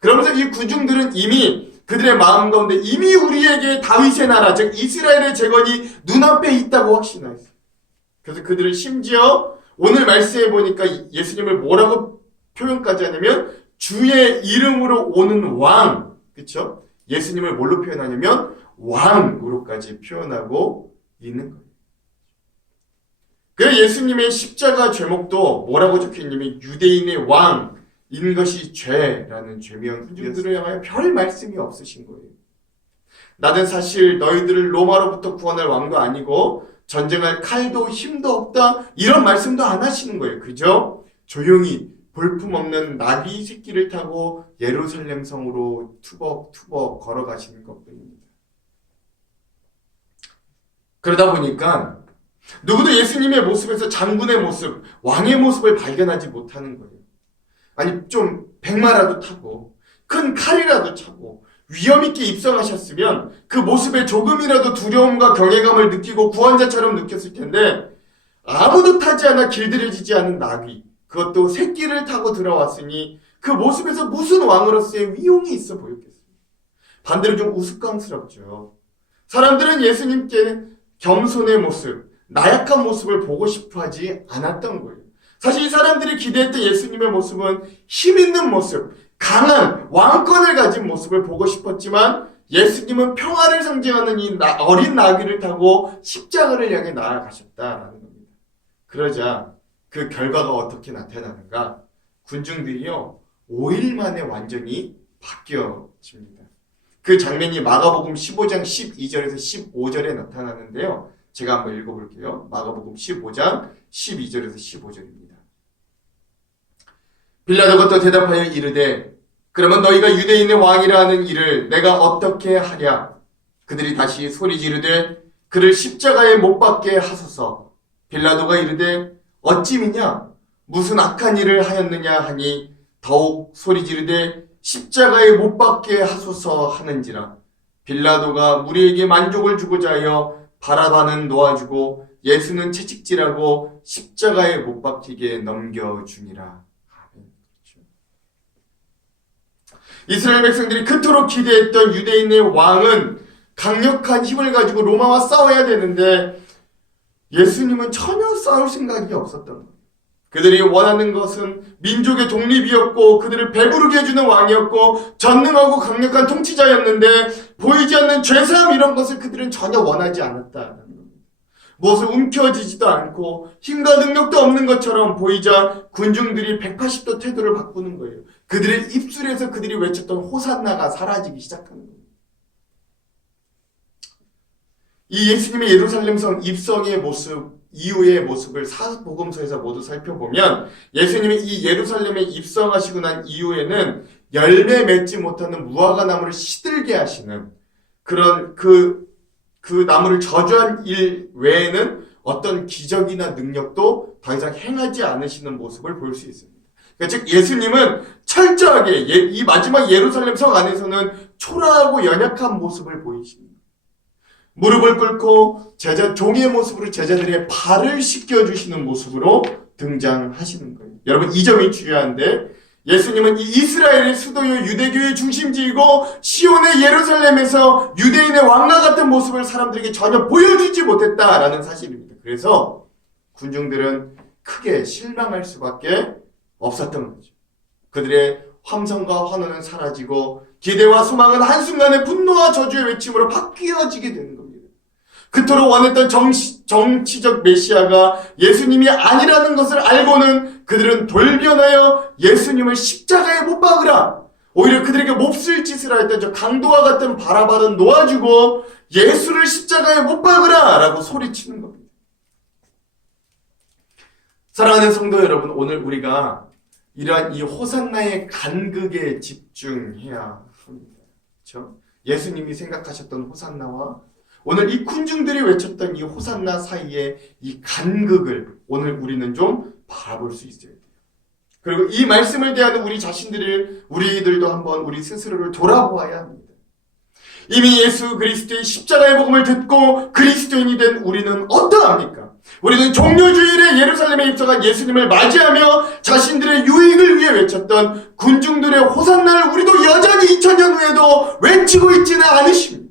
그러면서 이 군중들은 이미 그들의 마음 가운데 이미 우리에게 다윗의 나라, 즉 이스라엘의 재건이 눈앞에 있다고 확신했어요. 그래서 그들은 심지어 오늘 말씀해 보니까 예수님을 뭐라고 표현까지 하냐면 주의 이름으로 오는 왕, 그렇죠? 예수님을 뭘로 표현하냐면 왕으로까지 표현하고 있는 거예요. 그 예수님의 십자가 죄목도 뭐라고 적혀있냐면 유대인의 왕인 것이 죄라는 죄명. 군중들을 향하여 별 말씀이 없으신 거예요. 나는 사실 너희들을 로마로부터 구원할 왕도 아니고 전쟁할 칼도 힘도 없다, 이런 말씀도 안 하시는 거예요. 그죠? 조용히 볼품없는 나귀 새끼를 타고 예루살렘 성으로 투벅투벅 걸어가시는 것뿐입니다. 그러다 보니까 누구도 예수님의 모습에서 장군의 모습, 왕의 모습을 발견하지 못하는 거예요. 아니 좀 백마라도 타고 큰 칼이라도 차고 위험 있게 입성하셨으면 그 모습에 조금이라도 두려움과 경외감을 느끼고 구원자처럼 느꼈을 텐데, 아무도 타지 않아 길들여지지 않은 나귀, 그것도 새끼를 타고 들어왔으니 그 모습에서 무슨 왕으로서의 위용이 있어 보였겠습니까? 반대로 좀 우스꽝스럽죠. 사람들은 예수님께 겸손의 모습, 나약한 모습을 보고 싶어 하지 않았던 거예요. 사실 이 사람들이 기대했던 예수님의 모습은 힘 있는 모습, 강한 왕권을 가진 모습을 보고 싶었지만 예수님은 평화를 상징하는 이 어린 나귀를 타고 십자가를 향해 나아가셨다라는 겁니다. 그러자 그 결과가 어떻게 나타나는가? 군중들이요 5일 만에 완전히 바뀌어집니다. 그 장면이 마가복음 15장 12절에서 15절에 나타나는데요. 제가 한번 읽어볼게요. 마가복음 15장 12절에서 15절입니다. 빌라도가 또 대답하여 이르되 그러면 너희가 유대인의 왕이라 하는 이를 내가 어떻게 하랴? 그들이 다시 소리 지르되 그를 십자가에 못 박게 하소서. 빌라도가 이르되 어찌 미냐? 무슨 악한 일을 하였느냐 하니 더욱 소리 지르되 십자가에 못 박게 하소서 하는지라. 빌라도가 무리에게 만족을 주고자 하여 바라바는 놓아주고 예수는 채찍질하고 십자가에 못 박히게 넘겨주니라. 아멘. 그렇죠. 이스라엘 백성들이 그토록 기대했던 유대인의 왕은 강력한 힘을 가지고 로마와 싸워야 되는데 예수님은 전혀 싸울 생각이 없었던 거예요. 그들이 원하는 것은 민족의 독립이었고 그들을 배부르게 해주는 왕이었고 전능하고 강력한 통치자였는데 보이지 않는 죄사함 이런 것을 그들은 전혀 원하지 않았다는 겁니다. 무엇을 움켜쥐지도 않고 힘과 능력도 없는 것처럼 보이자 군중들이 180도 태도를 바꾸는 거예요. 그들의 입술에서 그들이 외쳤던 호산나가 사라지기 시작하는 거예요. 이 예수님의 예루살렘성 입성의 모습, 이후의 모습을 사복음서에서 모두 살펴보면 예수님이 이 예루살렘에 입성하시고 난 이후에는 열매 맺지 못하는 무화과 나무를 시들게 하시는 그런 그 나무를 저주한 일 외에는 어떤 기적이나 능력도 더 이상 행하지 않으시는 모습을 볼 수 있습니다. 그러니까 즉 예수님은 철저하게 이 마지막 예루살렘 성 안에서는 초라하고 연약한 모습을 보이십니다. 무릎을 꿇고 종의 모습으로 제자들의 발을 씻겨주시는 모습으로 등장하시는 거예요. 여러분 이 점이 중요한데 예수님은 이 이스라엘의 수도요 유대교의 중심지이고 시온의 예루살렘에서 유대인의 왕과 같은 모습을 사람들에게 전혀 보여주지 못했다라는 사실입니다. 그래서 군중들은 크게 실망할 수밖에 없었던 거죠. 그들의 함성과 환호는 사라지고 기대와 소망은 한순간에 분노와 저주의 외침으로 바뀌어지게 되는 겁니다. 그토록 원했던 정치적 메시아가 예수님이 아니라는 것을 알고는 그들은 돌변하여 예수님을 십자가에 못 박으라. 오히려 그들에게 몹쓸 짓을 할 때 저 강도와 같은 바라바는 놓아주고 예수를 십자가에 못 박으라 라고 소리치는 겁니다. 사랑하는 성도 여러분, 오늘 우리가 이러한 이 호산나의 간극에 집중해야 합니다. 그렇죠? 예수님이 생각하셨던 호산나와 오늘 이 군중들이 외쳤던 이 호산나 사이의 이 간극을 오늘 우리는 좀 바라볼 수 있어야 돼요. 그리고 이 말씀을 대하는 우리들도 한번 우리 스스로를 돌아보아야 합니다. 이미 예수 그리스도의 십자가의 복음을 듣고 그리스도인이 된 우리는 어떠합니까? 우리는 종료주일에 예루살렘에 입성한 예수님을 맞이하며 자신들의 유익을 위해 외쳤던 군중들의 호산나를 우리도 여전히 2000년 후에도 외치고 있지는 않으십니까?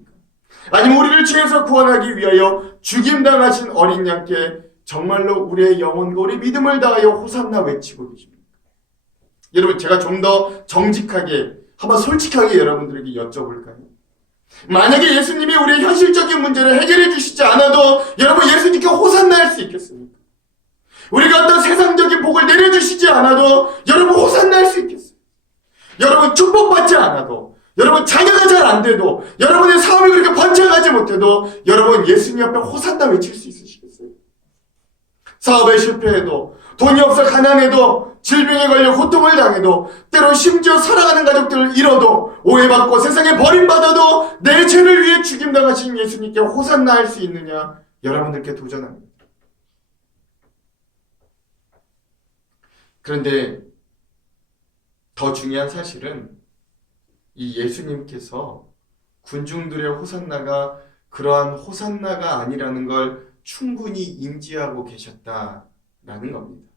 아니면 우리를 죄에서 구원하기 위하여 죽임당하신 어린 양께 정말로 우리의 영혼과 우리 믿음을 다하여 호산나 외치고 계십니까? 여러분 제가 좀 더 정직하게 한번 솔직하게 여러분들에게 여쭤볼까요? 만약에 예수님이 우리의 현실적인 문제를 해결해 주시지 않아도 여러분 예수님께 호산나 할 수 있겠습니까? 우리가 어떤 세상적인 복을 내려주시지 않아도 여러분 호산나 할 수 있겠어요? 여러분 축복받지 않아도 여러분 자녀가 잘 안 돼도 여러분의 사업이 그렇게 번창하지 못해도 여러분 예수님 앞에 호산나 외칠 수 있으시겠어요? 사업에 실패해도 돈이 없어 가난해도 질병에 걸려 고통을 당해도 때로 심지어 사랑하는 가족들을 잃어도 오해받고 세상에 버림받아도 내 죄를 위해 죽임당하신 예수님께 호산나 할 수 있느냐 여러분들께 도전합니다. 그런데 더 중요한 사실은 이 예수님께서 군중들의 호산나가 그러한 호산나가 아니라는 걸 충분히 인지하고 계셨다라는 겁니다.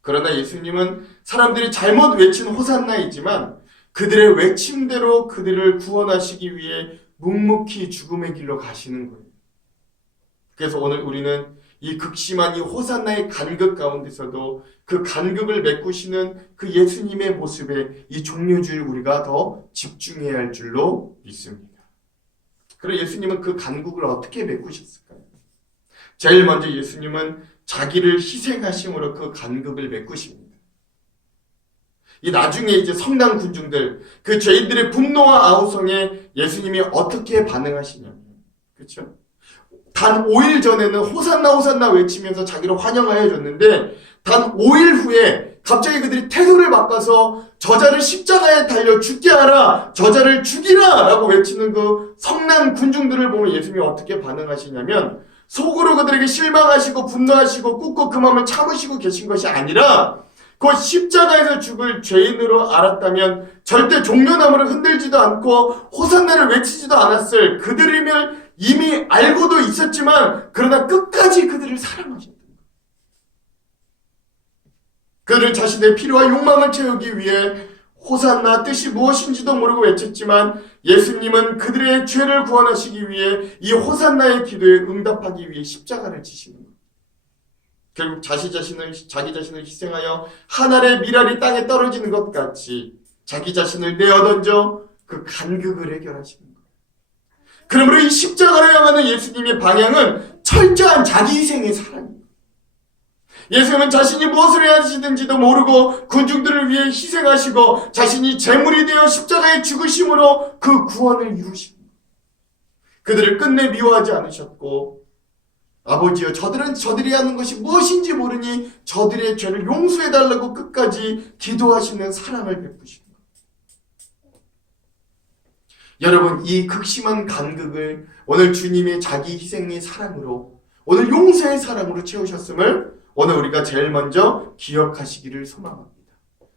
그러나 예수님은 사람들이 잘못 외친 호산나이지만 그들의 외침대로 그들을 구원하시기 위해 묵묵히 죽음의 길로 가시는 거예요. 그래서 오늘 우리는 이 극심한 이 호산나의 간극 가운데서도 그 간극을 메꾸시는 그 예수님의 모습에 이 종료주일 우리가 더 집중해야 할 줄로 믿습니다. 그럼 예수님은 그 간극을 어떻게 메꾸셨을까요? 제일 먼저 예수님은 자기를 희생하심으로 그 간극을 메꾸십니다. 이 나중에 이제 성당 군중들, 그 죄인들의 분노와 아우성에 예수님이 어떻게 반응하시냐면, 그렇죠? 단 5일 전에는 호산나 호산나 외치면서 자기를 환영하여 줬는데 단 5일 후에 갑자기 그들이 태도를 바꿔서 저자를 십자가에 달려 죽게 하라, 저자를 죽이라 라고 외치는 그 성난 군중들을 보면 예수님이 어떻게 반응하시냐면 속으로 그들에게 실망하시고 분노하시고 꾹꾹 그 마음을 참으시고 계신 것이 아니라 그 십자가에서 죽을 죄인으로 알았다면 절대 종려나무를 흔들지도 않고 호산나를 외치지도 않았을 그들임을 이미 알고도 있었지만 그러나 끝까지 그들을 사랑하셨던 거예요. 그들을 자신의 필요와 욕망을 채우기 위해 호산나 뜻이 무엇인지도 모르고 외쳤지만 예수님은 그들의 죄를 구원하시기 위해 이 호산나의 기도에 응답하기 위해 십자가를 지시는 거예요. 결국 자기 자신을 희생하여 한 알의 밀알이 땅에 떨어지는 것 같이 자기 자신을 내어던져 그 간극을 해결하시는 거예요. 그러므로 이 십자가를 향하는 예수님의 방향은 철저한 자기 희생의 사랑입니다. 예수님은 자신이 무엇을 해야 하시는지도 모르고 군중들을 위해 희생하시고 자신이 제물이 되어 십자가에 죽으심으로 그 구원을 이루십니다. 그들을 끝내 미워하지 않으셨고 아버지여 저들이 하는 것이 무엇인지 모르니 저들의 죄를 용서해달라고 끝까지 기도하시는 사랑을 베푸십니다. 여러분 이 극심한 간극을 오늘 주님의 자기 희생의 사랑으로 오늘 용서의 사랑으로 채우셨음을 오늘 우리가 제일 먼저 기억하시기를 소망합니다.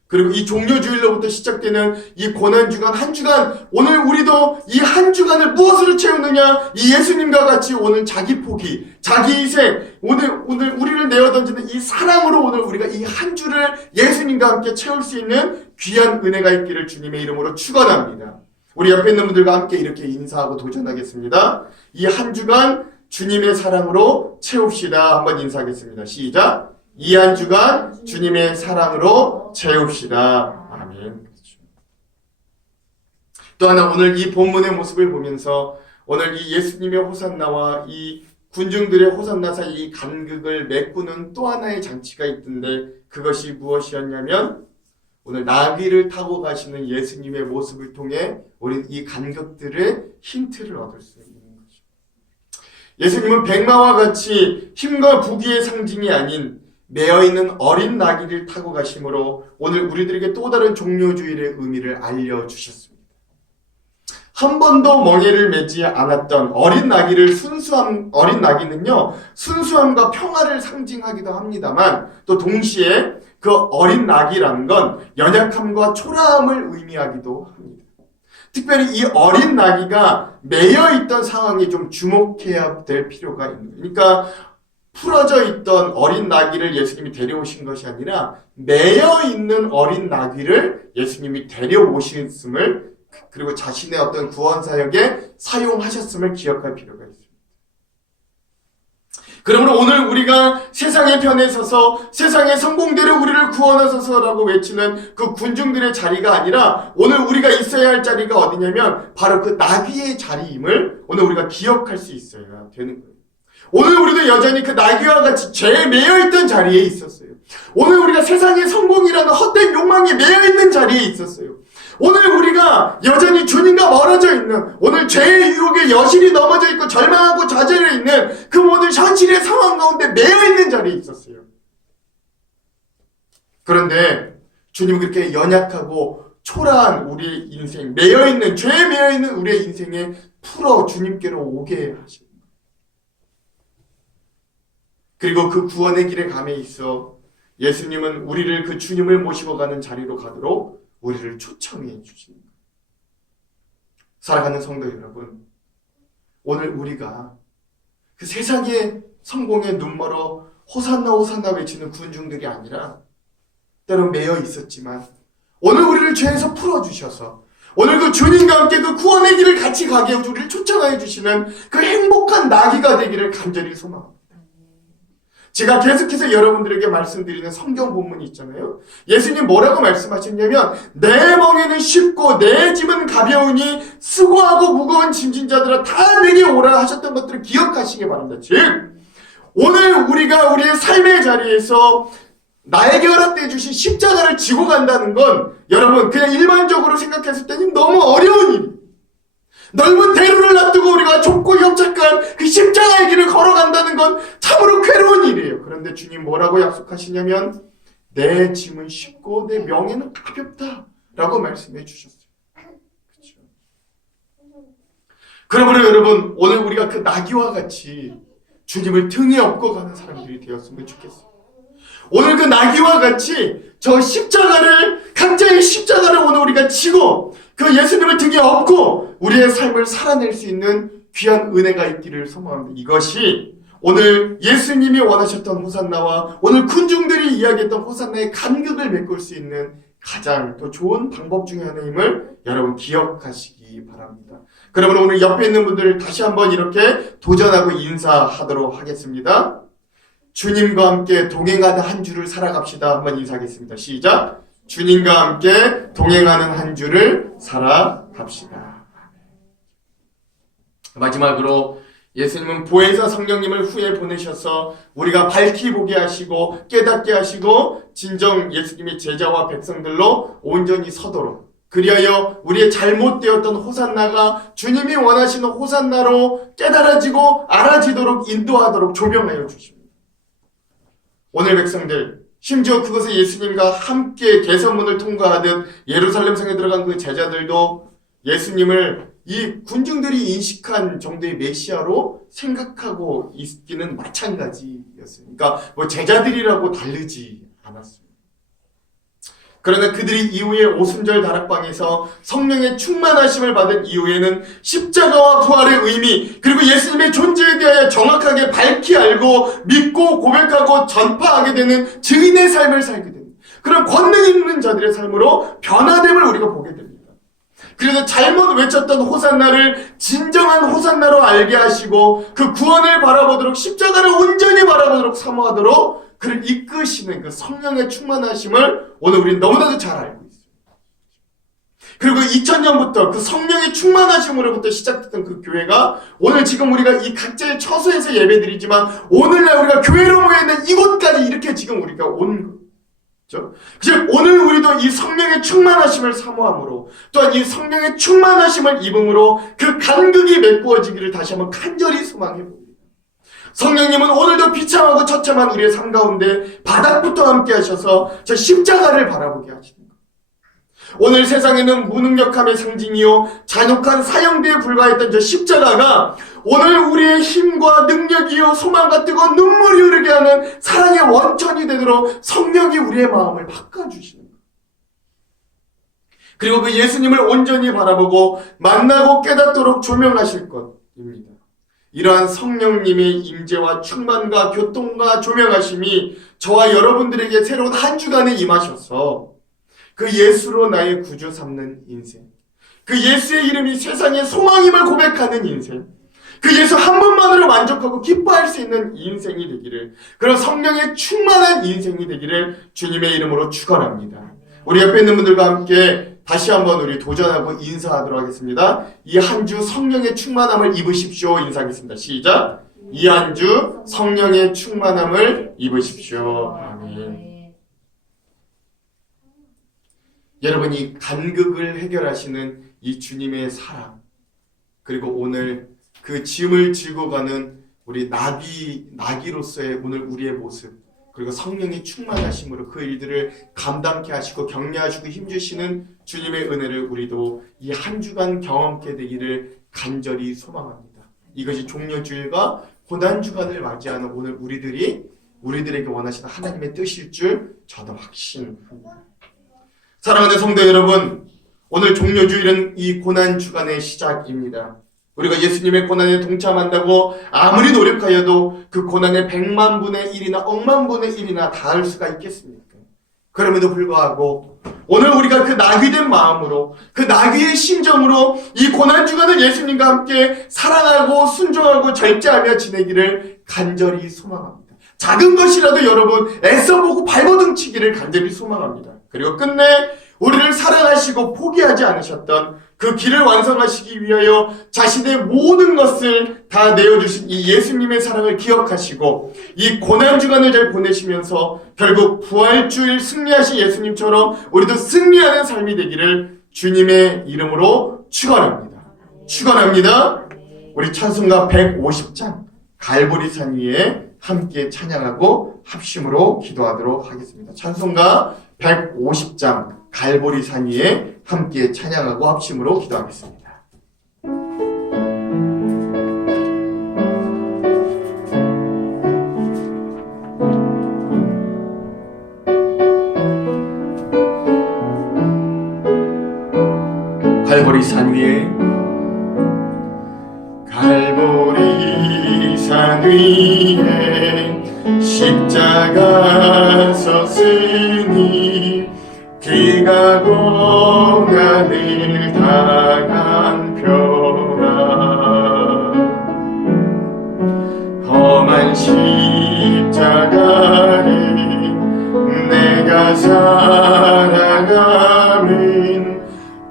그리고 이 종료주일로부터 시작되는 이 고난주간 한 주간 오늘 우리도 이 한 주간을 무엇으로 채우느냐 이 예수님과 같이 오늘 자기 포기 자기 희생 오늘 우리를 내어던지는 이 사랑으로 오늘 우리가 이 한 주를 예수님과 함께 채울 수 있는 귀한 은혜가 있기를 주님의 이름으로 축원합니다. 우리 옆에 있는 분들과 함께 이렇게 인사하고 도전하겠습니다. 이 한 주간 주님의 사랑으로 채웁시다. 한번 인사하겠습니다. 시작. 이 한 주간 주님의 사랑으로 채웁시다. 아멘. 또 하나 오늘 이 본문의 모습을 보면서 오늘 이 예수님의 호산나와 이 군중들의 호산나 사이 이 간극을 메꾸는 또 하나의 장치가 있던데 그것이 무엇이었냐면 오늘 나귀를 타고 가시는 예수님의 모습을 통해 우리는 이 간극들의 힌트를 얻을 수 있는 거죠. 예수님은 백마와 같이 힘과 부귀의 상징이 아닌 매어있는 어린 나귀를 타고 가심으로 오늘 우리들에게 또 다른 종료주일의 의미를 알려주셨습니다. 한 번도 멍에를 매지 않았던 어린 나귀를 어린 나귀는요, 순수함과 평화를 상징하기도 합니다만 또 동시에 그 어린 나귀라는 건 연약함과 초라함을 의미하기도 합니다. 특별히 이 어린 나귀가 매여있던 상황에 좀 주목해야 될 필요가 있는 거예요. 그러니까 풀어져 있던 어린 나귀를 예수님이 데려오신 것이 아니라 매여있는 어린 나귀를 예수님이 데려오셨음을 그리고 자신의 어떤 구원 사역에 사용하셨음을 기억할 필요가 있습니다. 그러므로 오늘 우리가 세상의 편에 서서 세상의 성공대로 우리를 구원하소서라고 외치는 그 군중들의 자리가 아니라 오늘 우리가 있어야 할 자리가 어디냐면 바로 그 나귀의 자리임을 오늘 우리가 기억할 수 있어야 되는 거예요. 오늘 우리도 여전히 그 나귀와 같이 죄에 매여있던 자리에 있었어요. 오늘 우리가 세상의 성공이라는 헛된 욕망에 매여있는 자리에 있었어요. 오늘 우리가 여전히 주님과 멀어져 있는 오늘 죄의 유혹에 여실히 넘어져 있고 절망하고 좌절해 있는 그 모든 현실의 상황 가운데 매여있는 자리에 있었어요. 그런데 주님은 그렇게 연약하고 초라한 우리의 인생, 매여있는 죄에 매여있는 우리의 인생에 풀어 주님께로 오게 하십니다. 그리고 그 구원의 길에 감에 있어 예수님은 우리를 그 주님을 모시고 가는 자리로 가도록 우리를 초청해 주십니다. 사랑하는 성도 여러분, 오늘 우리가 그 세상의 성공에 눈멀어 호산나 호산나 외치는 군중들이 아니라 때론 매여 있었지만 오늘 우리를 죄에서 풀어주셔서 오늘 그 주님과 함께 그 구원의 길을 같이 가게 해서 우리를 초청해 주시는 그 행복한 나귀가 되기를 간절히 소망합니다. 제가 계속해서 여러분들에게 말씀드리는 성경 본문이 있잖아요. 예수님 뭐라고 말씀하셨냐면 내 멍에는 쉽고 내 짐은 가벼우니 수고하고 무거운 짐진 자들아 다 내게 오라 하셨던 것들을 기억하시기 바랍니다. 즉 오늘 우리가 우리의 삶의 자리에서 나에게 허락되어 주신 십자가를 지고 간다는 건 여러분 그냥 일반적으로 생각했을 때는 너무 어려운 일이에요. 넓은 대로를 놔두고 우리가 좁고 협착한 그 십자가의 길을 걸어간다는 건 참으로 괴로운 일이에요. 그런데 주님 뭐라고 약속하시냐면 내 짐은 쉽고 내 명예는 가볍다라고 말씀해 주셨어요. 그렇죠? 그러므로 여러분 오늘 우리가 그 나귀와 같이 주님을 등에 업고 가는 사람들이 되었으면 좋겠어요. 오늘 그 나귀와 같이 저 십자가를 각자의 십자가를 오늘 우리가 지고 그 예수님을 등에 업고 우리의 삶을 살아낼 수 있는 귀한 은혜가 있기를 소망합니다. 이것이 오늘 예수님이 원하셨던 호산나와 오늘 군중들이 이야기했던 호산나의 간극을 메꿀 수 있는 가장 더 좋은 방법 중에 하나임을 여러분 기억하시기 바랍니다. 그러면 오늘 옆에 있는 분들을 다시 한번 이렇게 도전하고 인사하도록 하겠습니다. 주님과 함께 동행하는 한 주를 살아갑시다. 한번 인사하겠습니다. 시작. 주님과 함께 동행하는 한 주를 살아갑시다. 마지막으로 예수님은 보혜사 성령님을 후에 보내셔서 우리가 밝히 보게 하시고 깨닫게 하시고 진정 예수님의 제자와 백성들로 온전히 서도록, 그리하여 우리의 잘못되었던 호산나가 주님이 원하시는 호산나로 깨달아지고 알아지도록 인도하도록 조명하여 주십니다. 오늘 백성들, 심지어 그것에 예수님과 함께 개선문을 통과하듯 예루살렘 성에 들어간 그 제자들도 예수님을 이 군중들이 인식한 정도의 메시아로 생각하고 있기는 마찬가지였어요. 그러니까 뭐 제자들이라고 다르지 않았습니다. 그러나 그들이 이후에 오순절 다락방에서 성령의 충만하심을 받은 이후에는 십자가와 부활의 의미, 그리고 예수님의 존재에 대하여 정확하게 밝히 알고 믿고 고백하고 전파하게 되는 증인의 삶을 살게 됩니다. 그런 권능 있는 자들의 삶으로 변화됨을 우리가 보게 됩니다. 그래서 잘못 외쳤던 호산나를 진정한 호산나로 알게 하시고 그 구원을 바라보도록, 십자가를 온전히 바라보도록 사모하도록 그를 이끄시는 그 성령의 충만하심을 오늘 우리는 너무나도 잘 알고 있어요. 그리고 2000년부터 그 성령의 충만하심으로부터 시작됐던 그 교회가 오늘 지금 우리가 이 각자의 처소에서 예배드리지만 오늘날 우리가 교회로 모여있는 이곳까지 이렇게 지금 우리가 온 거예요. 즉 오늘 우리도 이 성령의 충만하심을 사모함으로, 또한 이 성령의 충만하심을 입음으로 그 간극이 메꾸어지기를 다시 한번 간절히 소망해 봅니다. 성령님은 오늘도 비참하고 처참한 우리의 삶 가운데 바닥부터 함께 하셔서 저 십자가를 바라보게 하시는 것. 오늘 세상에는 무능력함의 상징이요 잔혹한 사형대에 불과했던 저 십자가가 오늘 우리의 힘과 능력이요 소망과 뜨거운 눈물이 흐르게 하는 사랑의 원천이 되도록 성령이 우리의 마음을 바꿔주시는 것. 그리고 그 예수님을 온전히 바라보고 만나고 깨닫도록 조명하실 것입니다. 이러한 성령님의 임재와 충만과 교통과 조명하심이 저와 여러분들에게 새로운 한 주간에 임하셔서 그 예수로 나의 구주 삼는 인생, 그 예수의 이름이 세상의 소망임을 고백하는 인생, 그 예수 한 번만으로 만족하고 기뻐할 수 있는 인생이 되기를, 그런 성령의 충만한 인생이 되기를 주님의 이름으로 축원합니다. 우리 옆에 있는 분들과 함께 다시 한번 우리 도전하고 인사하도록 하겠습니다. 이 한 주 성령의 충만함을 입으십시오. 인사하겠습니다. 시작. 이 한 주 성령의 충만함을 입으십시오. 아멘. 여러분, 이 간극을 해결하시는 이 주님의 사랑, 그리고 오늘 그 짐을 지고 가는 우리 나귀로서의 오늘 우리의 모습, 그리고 성령의 충만하심으로 그 일들을 감당케 하시고 격려하시고 힘주시는 주님의 은혜를 우리도 이 한 주간 경험케 되기를 간절히 소망합니다. 이것이 종려주일과 고난주간을 맞이하는 오늘 우리들에게 원하시는 하나님의 뜻일 줄 저도 확신합니다. 사랑하는 성도 여러분, 오늘 종려주일은 이 고난주간의 시작입니다. 우리가 예수님의 고난에 동참한다고 아무리 노력하여도 그 고난의 100만 분의 1이나 억만 분의 1이나 닿을 수가 있겠습니까? 그럼에도 불구하고 오늘 우리가 그 나귀된 마음으로, 그 나귀의 심정으로 이 고난주간을 예수님과 함께 사랑하고 순종하고 절제하며 지내기를 간절히 소망합니다. 작은 것이라도 여러분 애써보고 발버둥치기를 간절히 소망합니다. 그리고 끝내 우리를 사랑하시고 포기하지 않으셨던 그 길을 완성하시기 위하여 자신의 모든 것을 다 내어주신 이 예수님의 사랑을 기억하시고 이 고난주간을 잘 보내시면서 결국 부활주일 승리하신 예수님처럼 우리도 승리하는 삶이 되기를 주님의 이름으로 축원합니다. 축원합니다. 우리 찬송가 150장 갈보리산 위에 함께 찬양하고 합심으로 기도하도록 하겠습니다. 찬송가 150장 갈보리산 위에 함께 찬양하고 합심으로 기도하겠습니다. 갈보리산 위에 위해 십자가 섰으니 그가 고난을 당한 표라. 험한 십자가를 내가 살아감은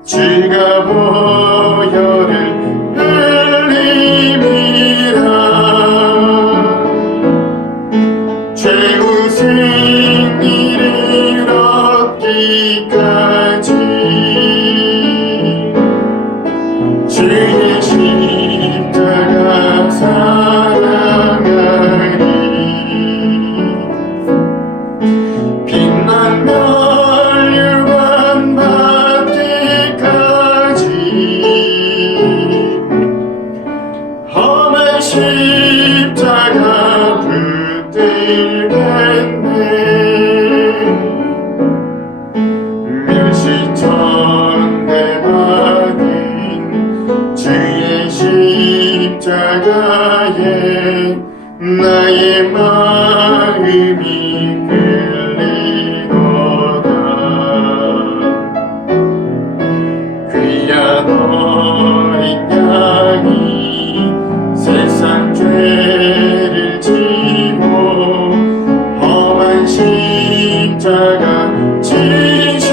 주가 보혈을 흘림이라. 죄의 승리를 얻기까지 주의 십자가 사랑하리. 빛난 멸류관 받기까지 험한 십자가 붙들겠네. 멸시천대 받은 주의 십자가에 나의 마음이 끌리도다. 귀한 어린 양이 세상 죄를 지고 험한 십자가 지셨도다.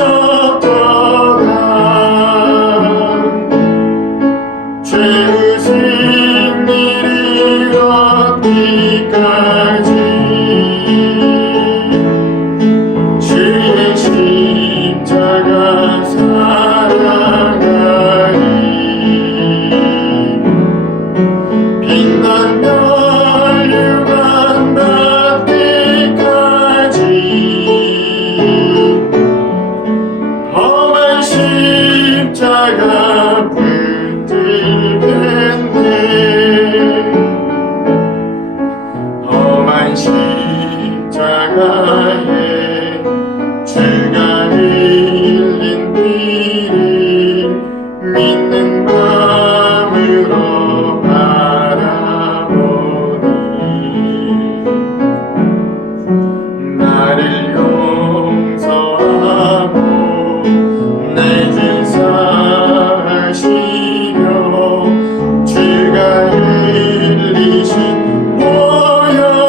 죄의 승리를 얻기까지 주의 십자가 사랑하리. 빛난 멸류관 받기까지 험한 십자가 붙들겠네. 험한 십자가에 주가 흘린 피를 믿는 마음으로 바라보니 나를 용서하고 내 죄 사하시며 주가 흘리신 보혈이라.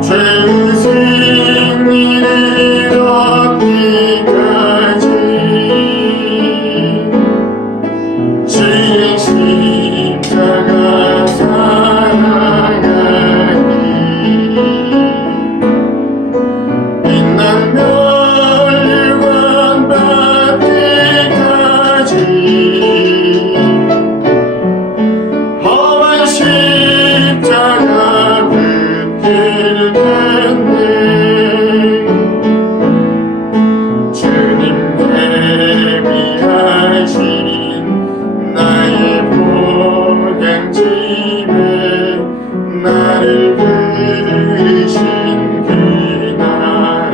죄의 승리를 얻기까지 주의 십자가 사랑하리. 빛난 멸류관 받기까지 험한 십자가 붙들겠네. 주님 대비하신 나의 보양집에 나를 부르신 그날에는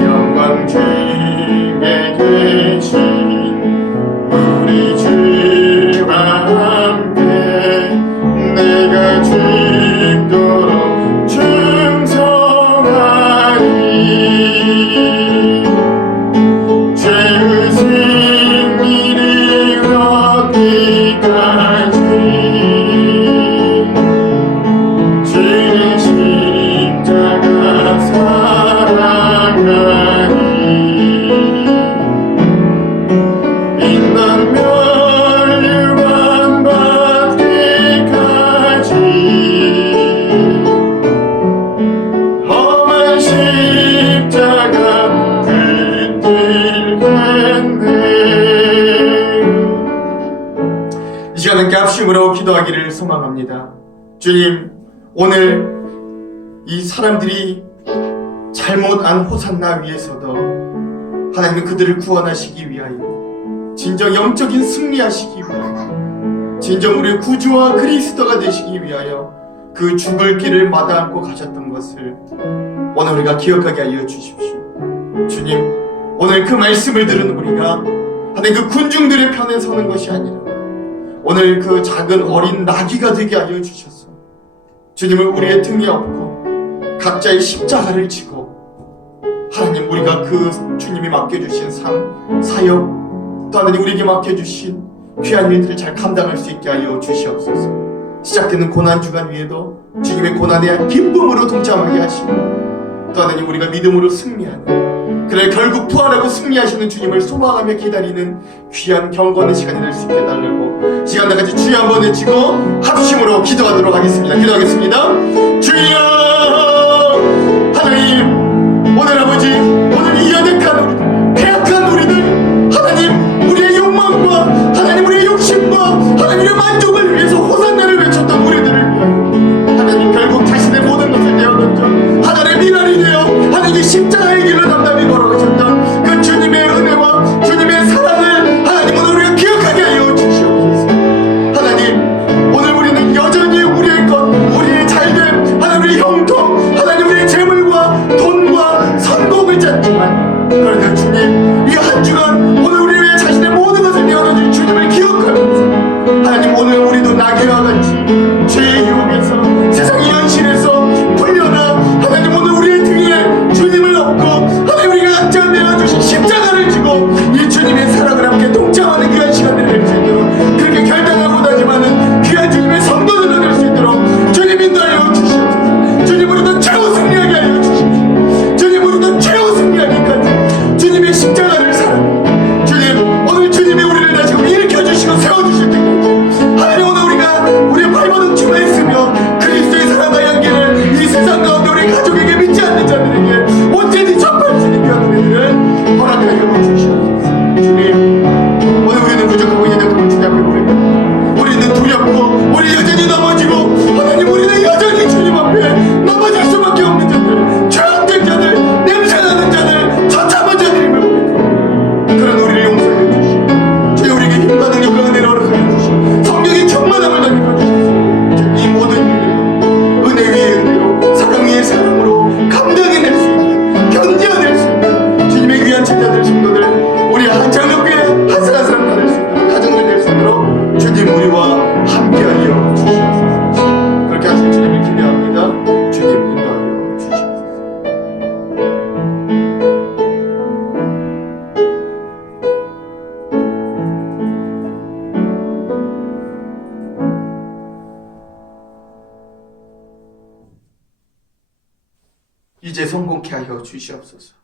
영광 중에 계신 우리 주와 함께 내가 죽도록 충성하리. 죄의 승리를 얻기까지 주의 십자가 사랑하리. 빛난 멸류관 받기까지 험한 십자가 붙들겠네. 이 시간 함께 합심으로 기도하기를 소망합니다. 주님, 오늘 이 사람들이 잘못 안 호산나 위에서도 하나님은 그들을 구원하시기 위하여 진정 영적인 승리하시기 위하여 진정 우리의 구주와 그리스도가 되시기 위하여 그 죽을 길을 마다않고 가셨던 것을 오늘 우리가 기억하게 하여 주십시오. 주님, 오늘 그 말씀을 들은 우리가 하나님 그 군중들의 편에 서는 것이 아니라 오늘 그 작은 어린 나귀가 되게 하여 주셔서 주님을 우리의 등에 업고 각자의 십자가를 지고 하나님 우리가 그 주님이 맡겨주신 삶, 사역 또 하나님 우리에게 맡겨주신 귀한 일들을 잘 감당할 수 있게 하여 주시옵소서. 시작되는 고난주간 위에도 주님의 고난에 기쁨으로 동참하게 하시고 또 하나님 우리가 믿음으로 승리하는 그래 결국 부활하고 승리하시는 주님을 소망하며 기다리는 귀한 경건의 시간이 될 수 있게 달라고 시간 다 같이 주여 한번 외치고 합심으로 기도하도록 하겠습니다. 기도하겠습니다. 주여 하나님 오늘 아버지 오늘 이 연약한 우리들 패약한 우리들 하나님 우리의 욕망과 하나님 우리의 욕심과 하나님의 만족을 위해서 호산나를 외쳤던 우리들을 위하여 하나님 결국 자신의 모든 것을 내어던져 하나님의 미랄이 되어 하나님의 십자가의 길을 담담히 걸어가셨던 그 주님의 은혜와 주님의 사랑을 하나님 오늘 우리가 기억하게 하여 주시옵소서. 하나님 오늘 우리는 여전히 우리의 것 우리의 잘됨 하나님 우리의 형통 하나님 우리의 재물과 돈과 성공을 찾지만 그러나 주님 이 한 주간 오늘 우리 위해 자신의 모든 것을 내어놓은 주님을 기억하면서 하나님 오늘 우리도 나귀와 같이 죄의 유혹에서 세상의 현실에서 풀려나 하나님 오늘 우리의 등에 주님을 업고 하나님 우리가 각자 메어주신 십자가를 지고 이 주님의 사랑을 함께 동참하는 귀한 시간을 낼 수 있도록 그렇게 결단하고 다짐하는 귀한 주님의 성도들을 될 수 있도록 주님 인도하여 주시옵소서. 주님 우리도 최후 승리하게 하여 주십시오. 주님 우리도 최후 승리하기까지 주님의 십자가를 사랑해 주님 오늘 주님이 우리를 다시금 일으켜주시고 세워주실 때까지 하나님 오늘 우리가 우리의 발버둥 치고 있으며 그리스도의 사랑과 향기를 이 세상 가운데 우리 가족에게 믿지 않는 자들에게 언제든지 전파할 수 있는 귀한 은혜들을 허락하여 주시옵소서. 주님 오늘 우리는 부족하고 연약함을 주님 앞에 고백합니다. 우리는 두렵고 우리 여전히 넘어지고 하나님 우리는 여전히 주님 앞에 넘어질 수밖에 없는 자들 죄악된 자들 냄새나는 자들 처참한 자들임을 고백합니다. 그런 우리를 용서해 주시고 주여 우리에게 힘과 능력과 은혜를 허락하여 주시고 성령의 충만함을 덧입혀 주셔서 이 모든 일들을 은혜 위에 은혜로 사랑 위에 사랑으로 감당해낼 수 있는 견뎌낼 수 있는 주님의 귀한 제자들 성도들 우리 한 장로교회 한 사람 사람 다 될 수 있도록 가정들 될 수 있도록 주님 우리와 함께하여 주시옵소서. 그렇게 하실 주님을 기대합니다. 주님 인도하여 주시옵소서. 이제 성공케 하여 주시옵소서.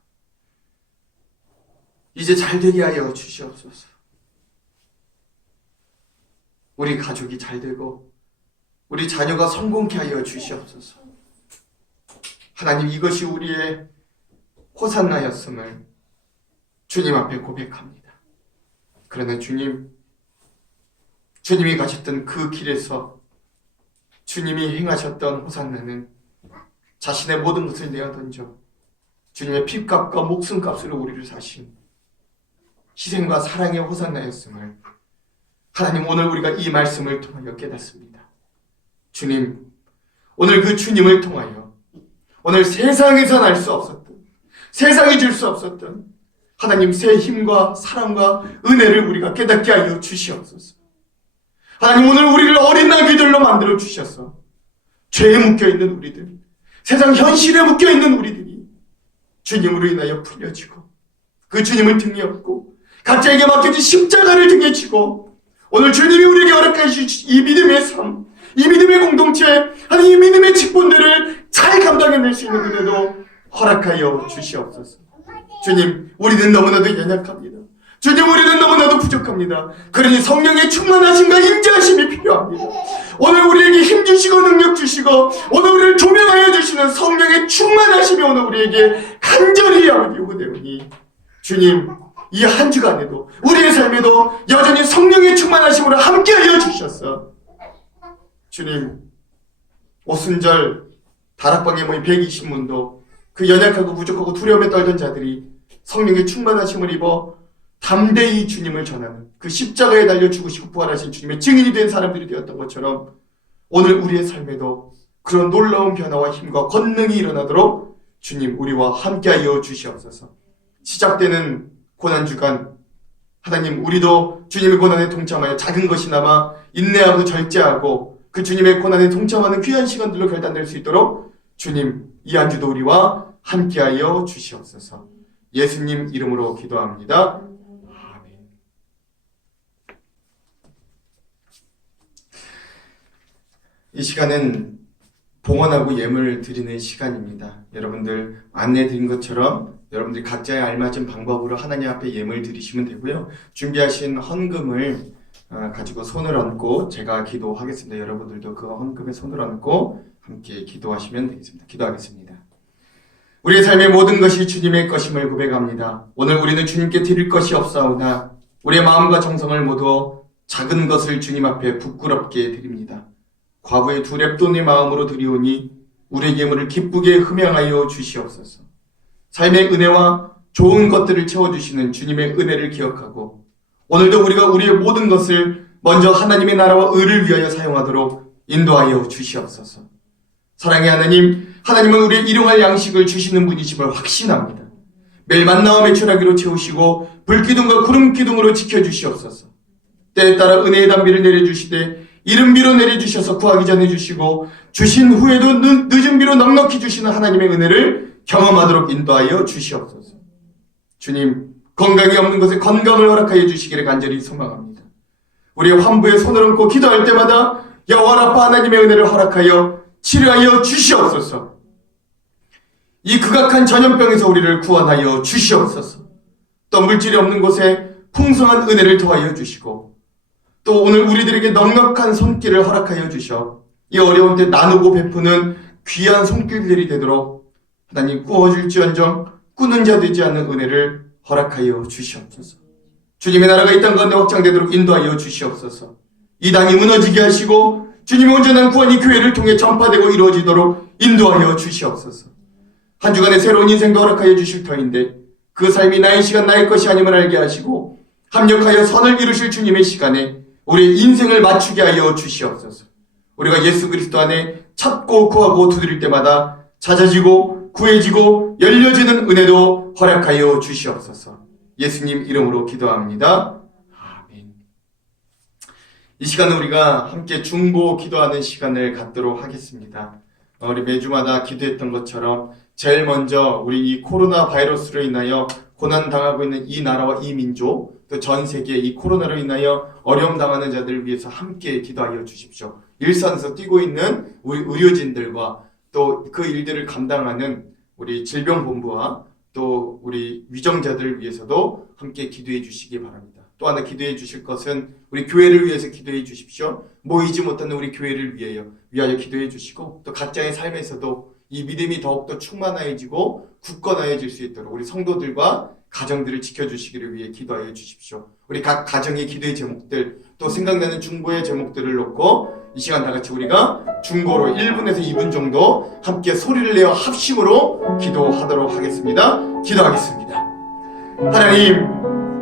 이제 잘되게 하여 주시옵소서. 우리 가족이 잘되고 우리 자녀가 성공케 하여 주시옵소서. 하나님 이것이 우리의 호산나였음을 주님 앞에 고백합니다. 그러나 주님이 가셨던 그 길에서 주님이 행하셨던 호산나는 자신의 모든 것을 내어던져 주님의 피값과 목숨값으로 우리를 사신 희생과 사랑의 호산나였음을 하나님 오늘 우리가 이 말씀을 통하여 깨닫습니다. 주님 오늘 그 주님을 통하여 오늘 세상에서 날 수 없었던 세상이 줄 수 없었던 하나님 새 힘과 사랑과 은혜를 우리가 깨닫게 하여 주시옵소서. 하나님 오늘 우리를 어린 나귀들로 만들어 주셔서 죄에 묶여있는 우리들 세상 현실에 묶여있는 우리들이 주님으로 인하여 풀려지고 그 주님을 등에 업고 각자에게 맡겨진 십자가를 등에 지고 오늘 주님이 우리에게 허락하신 이 믿음의 삶, 이 믿음의 공동체, 하나님 이 믿음의 직분들을 잘 감당해낼 수 있는 은혜도 허락하여 주시옵소서. 주님, 우리는 너무나도 연약합니다. 주님, 우리는 너무나도 부족합니다. 그러니 성령의 충만하심과 임재하심이 필요합니다. 오늘 우리에게 힘 주시고 능력 주시고 오늘 우리를 조명하여 주시는 성령의 충만하심이 오늘 우리에게 간절히 요구되오니 주님, 이 한 주간에도 우리의 삶에도 여전히 성령의 충만하심으로 함께하여 주셔서 주님, 오순절 다락방에 모인 120문도 그 연약하고 부족하고 두려움에 떨던 자들이 성령의 충만하심을 입어 담대히 주님을 전하는 그 십자가에 달려 죽으시고 부활하신 주님의 증인이 된 사람들이 되었던 것처럼 오늘 우리의 삶에도 그런 놀라운 변화와 힘과 권능이 일어나도록 주님 우리와 함께하여 주시옵소서. 시작되는 고난주간 하나님, 우리도 주님의 고난에 동참하여 작은 것이나마 인내하고 절제하고 그 주님의 고난에 동참하는 귀한 시간들로 결단될 수 있도록 주님, 이 한 주도 우리와 함께하여 주시옵소서. 예수님 이름으로 기도합니다. 아멘. 이 시간은 봉헌하고 예물 드리는 시간입니다. 여러분들 안내 드린 것처럼 여러분들이 각자의 알맞은 방법으로 하나님 앞에 예물 드리시면 되고요. 준비하신 헌금을 가지고 손을 얹고 제가 기도하겠습니다. 여러분들도 그 헌금에 손을 얹고 함께 기도하시면 되겠습니다. 기도하겠습니다. 우리의 삶의 모든 것이 주님의 것임을 고백합니다. 오늘 우리는 주님께 드릴 것이 없사오나 우리의 마음과 정성을 모두 작은 것을 주님 앞에 부끄럽게 드립니다. 과부의 두 렙돈의 마음으로 드리오니 우리의 예물을 기쁘게 흠양하여 주시옵소서. 삶의 은혜와 좋은 것들을 채워주시는 주님의 은혜를 기억하고 오늘도 우리가 우리의 모든 것을 먼저 하나님의 나라와 의를 위하여 사용하도록 인도하여 주시옵소서. 사랑의 하나님, 하나님은 우리의 일용할 양식을 주시는 분이심을 확신합니다. 매일 만나와 매출하기로 채우시고 불기둥과 구름기둥으로 지켜주시옵소서. 때에 따라 은혜의 담비를 내려주시되 이른 비로 내려주셔서 구하기 전에 주시고 주신 후에도 늦은 비로 넉넉히 주시는 하나님의 은혜를 경험하도록 인도하여 주시옵소서. 주님, 건강이 없는 것에 건강을 허락하여 주시기를 간절히 소망합니다. 우리의 환부에 손을 얹고 기도할 때마다 여호와 라파 하나님의 은혜를 허락하여 치료하여 주시옵소서. 이 극악한 전염병에서 우리를 구원하여 주시옵소서. 또 물질이 없는 곳에 풍성한 은혜를 더하여 주시고 또 오늘 우리들에게 넉넉한 손길을 허락하여 주셔 이 어려운 때 나누고 베푸는 귀한 손길들이 되도록 하나님 꾸어줄지언정 꾸는 자 되지 않는 은혜를 허락하여 주시옵소서. 주님의 나라가 이 땅 가운데 확장되도록 인도하여 주시옵소서. 이단이 무너지게 하시고 주님의 온전한 구원이 교회를 통해 전파되고 이루어지도록 인도하여 주시옵소서. 한 주간의 새로운 인생도 허락하여 주실 터인데 그 삶이 나의 시간 나의 것이 아님을 알게 하시고 합력하여 선을 이루실 주님의 시간에 우리의 인생을 맞추게 하여 주시옵소서. 우리가 예수 그리스도 안에 찾고 구하고 두드릴 때마다 찾아지고 구해지고 열려지는 은혜도 허락하여 주시옵소서. 예수님 이름으로 기도합니다. 아멘. 이 시간은 우리가 함께 중보 기도하는 시간을 갖도록 하겠습니다. 우리 매주마다 기도했던 것처럼 제일 먼저 우리 이 코로나 바이러스로 인하여 고난당하고 있는 이 나라와 이 민족 또 전 세계 이 코로나로 인하여 어려움 당하는 자들을 위해서 함께 기도하여 주십시오. 일선에서 뛰고 있는 우리 의료진들과 또 그 일들을 감당하는 우리 질병본부와 또 우리 위정자들을 위해서도 함께 기도해 주시기 바랍니다. 또 하나 기도해 주실 것은 우리 교회를 위해서 기도해 주십시오. 모이지 못하는 우리 교회를 위하여 기도해 주시고 또 각자의 삶에서도 이 믿음이 더욱더 충만해지고 굳건해질 수 있도록 우리 성도들과 가정들을 지켜주시기를 위해 기도하여 주십시오. 우리 각 가정의 기도의 제목들 또 생각나는 중보의 제목들을 놓고 이 시간 다 같이 우리가 중보로 1분에서 2분 정도 함께 소리를 내어 합심으로 기도하도록 하겠습니다. 기도하겠습니다. 하나님,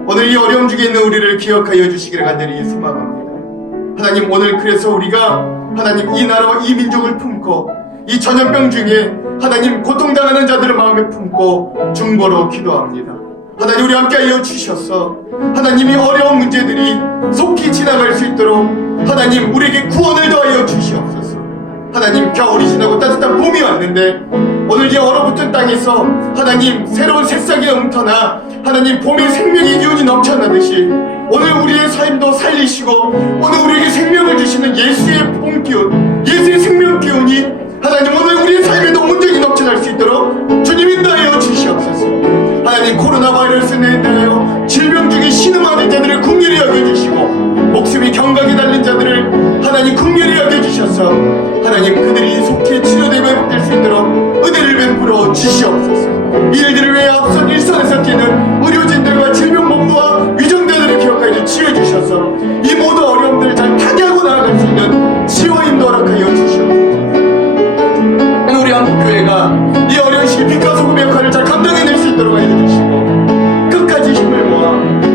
오늘 이 어려움 중에 있는 우리를 기억하여 주시기를 간절히 소망합니다. 하나님, 오늘 그래서 우리가 하나님 이 나라와 이 민족을 품고 이 전염병 중에 하나님 고통당하는 자들을 마음에 품고 중보로 기도합니다. 하나님, 우리 함께하여 주셔서 하나님이 어려운 문제들이 속히 지나갈 수 있도록 하나님 우리에게 구원을 더하여 주시옵소서. 하나님, 겨울이 지나고 따뜻한 봄이 왔는데 오늘 이 얼어붙은 땅에서 하나님 새로운 새싹이 넘쳐나 하나님 봄의 생명의 기운이 넘쳐나듯이 오늘 우리의 삶도 살리시고 오늘 우리에게 생명을 주시는 예수의 봄기운, 예수의 생명 기운이 하나님 오늘 우리의 삶에도 온전히 넘쳐날 수 있도록 주님 인도하여 주시옵소서. 하나님, 코로나 바이러스에 인하여 질병 중에 신음하는 자들을 긍휼히 여겨주시고 목숨이 경각에 달린 자들을 하나님 긍휼히 여겨주셔서 하나님 그들이 속히 치료되고 회복될 수 있도록 은혜를 베풀어 주시옵소서. 이 일들을 위해 앞선 일선에서 뛰는 의료진들과 질병본부와 위정자들을 기억하여 치유해주셔서 이 모든 어려움들을 잘 타개하고 나아갈 수 있는 치유인도 허락하여 주시옵소서. 우리 한국교회가 이 어려운 시기 빛과 소금의 역할을 잘 감당해낼 수 있도록 해주시고 끝까지 힘을 모아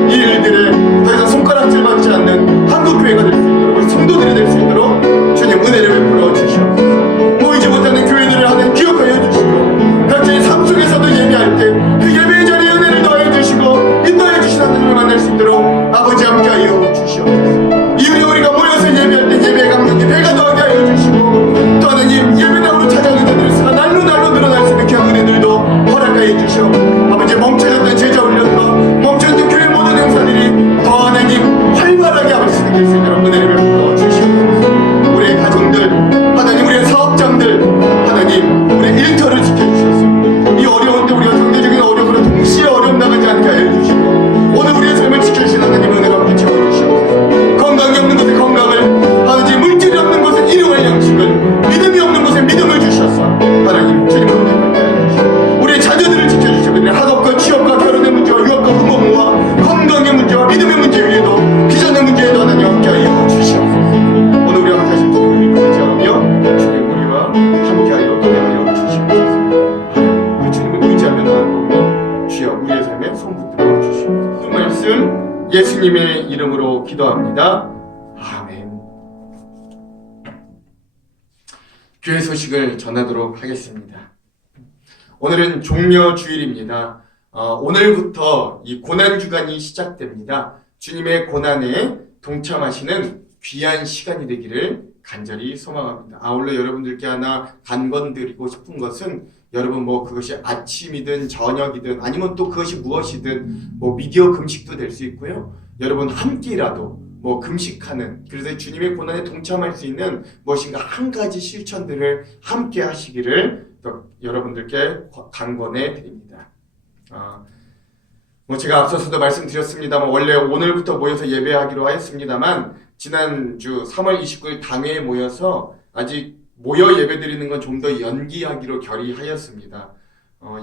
이 일들에 더 이상 손가락질 받지 않는 한국교회가 될 수 있도록 우리 성도들이 될 수 있도록 주님 은혜를 베풀어 주시옵소서. 기도합니다. 아멘. 교회 소식을 전하도록 하겠습니다. 오늘은 종려주일입니다. 오늘부터 이 고난주간이 시작됩니다. 주님의 고난에 동참하시는 귀한 시간이 되기를 간절히 소망합니다. 아울러 여러분들께 하나 간건드리고 싶은 것은 여러분 그것이 아침이든 저녁이든 아니면 또 그것이 무엇이든 미디어 금식도 될 수 있고요. 여러분 한 끼라도 금식하는, 그래서 주님의 고난에 동참할 수 있는 무엇인가 한 가지 실천들을 함께 하시기를 또 여러분들께 간권해 드립니다. 제가 앞서서도 말씀드렸습니다만 원래 오늘부터 모여서 예배하기로 하였습니다만 지난주 3월 29일 당회에 모여서 아직 모여 예배드리는 건 좀 더 연기하기로 결의하였습니다.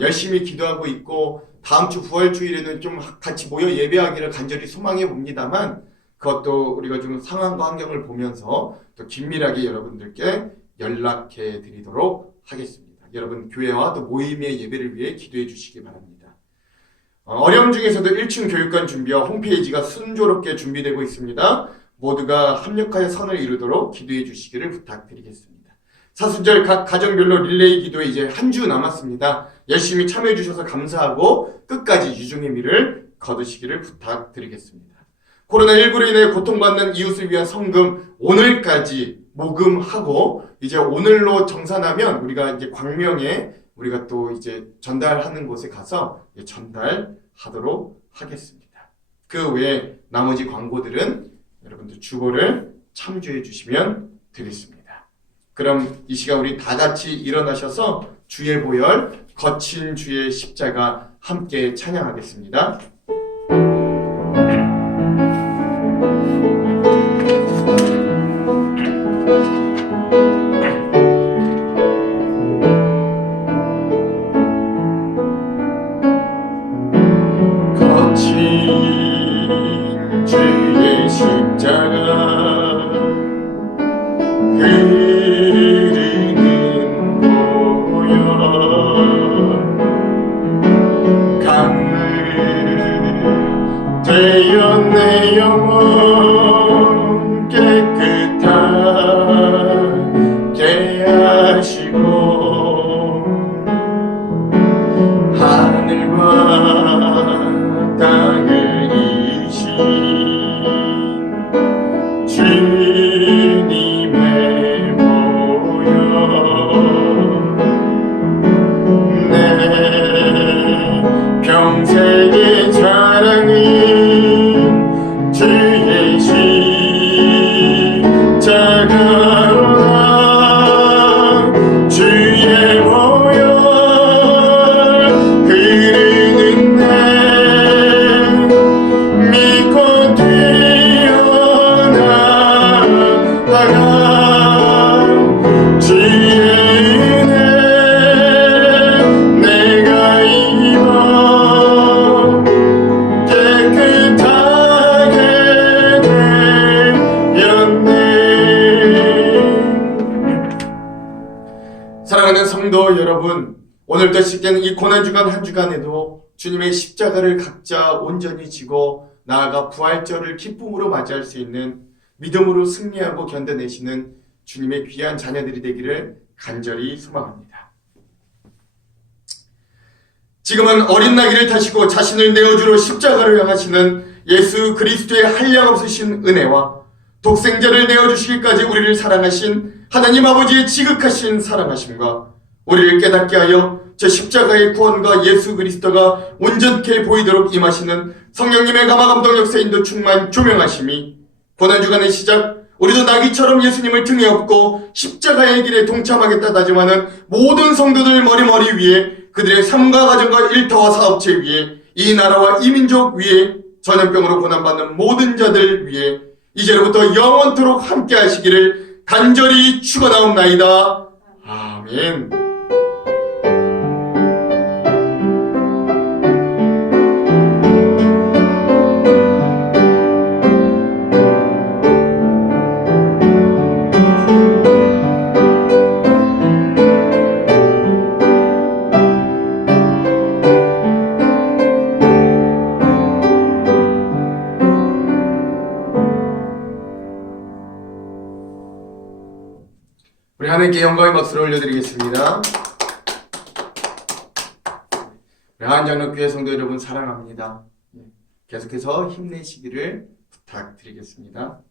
열심히 기도하고 있고 다음 주 9월 주일에는 좀 같이 모여 예배하기를 간절히 소망해 봅니다만 그것도 우리가 좀 상황과 환경을 보면서 또 긴밀하게 여러분들께 연락해 드리도록 하겠습니다. 여러분 교회와 또 모임의 예배를 위해 기도해 주시기 바랍니다. 어려움 중에서도 1층 교육관 준비와 홈페이지가 순조롭게 준비되고 있습니다. 모두가 합력하여 선을 이루도록 기도해 주시기를 부탁드리겠습니다. 사순절 각 가정별로 릴레이 기도에 이제 한 주 남았습니다. 열심히 참여해 주셔서 감사하고 끝까지 유종의 미를 거두시기를 부탁드리겠습니다. 코로나19로 인해 고통받는 이웃을 위한 성금 오늘까지 모금하고 이제 오늘로 정산하면 우리가 이제 광명에 우리가 또 이제 전달하는 곳에 가서 전달하도록 하겠습니다. 그 외에 나머지 광고들은 여러분들 주보를 참조해 주시면 되겠습니다. 그럼 이 시간 우리 다 같이 일어나셔서 주의 보혈 거친 주의 십자가 함께 찬양하겠습니다. 주의 십자가 흐르는 보혈 강물 되어 내 영혼 깨끗하게 하시고 하늘과 땅을 주님의 보혈 내 평생의 자랑은 주의 십자가로다. 주의 보혈 흐르는 내 믿고 주의 은혜 내가 입어 깨끗하게 되었네. 사랑하는 성도 여러분, 오늘부터 시작되는 이 고난주간 한 주간에도 주님의 십자가를 각자 온전히 지고 나아가 부활절을 기쁨으로 맞이할 수 있는 믿음으로 승리하고 견뎌내시는 주님의 귀한 자녀들이 되기를 간절히 소망합니다. 지금은 어린 나귀를 타시고 자신을 내어주러 십자가를 향하시는 예수 그리스도의 한량없으신 은혜와 독생자를 내어주시기까지 우리를 사랑하신 하나님 아버지의 지극하신 사랑하심과 우리를 깨닫게 하여 저 십자가의 구원과 예수 그리스도가 온전케 보이도록 임하시는 성령님의 감화감동 역사인도 충만 조명하심이 고난주간의 시작 우리도 나귀처럼 예수님을 등에 업고 십자가의 길에 동참하겠다 다짐하는 모든 성도들 머리머리 위에 그들의 삶과 가정과 일터와 사업체 위에 이 나라와 이 민족 위에 전염병으로 고난받는 모든 자들 위에 이제로부터 영원토록 함께 하시기를 간절히 축원하옵나이다. 아멘. 우리 하나님께 영광의 박수를 올려드리겠습니다. 우리 한장로교회 성도 여러분 사랑합니다. 계속해서 힘내시기를 부탁드리겠습니다.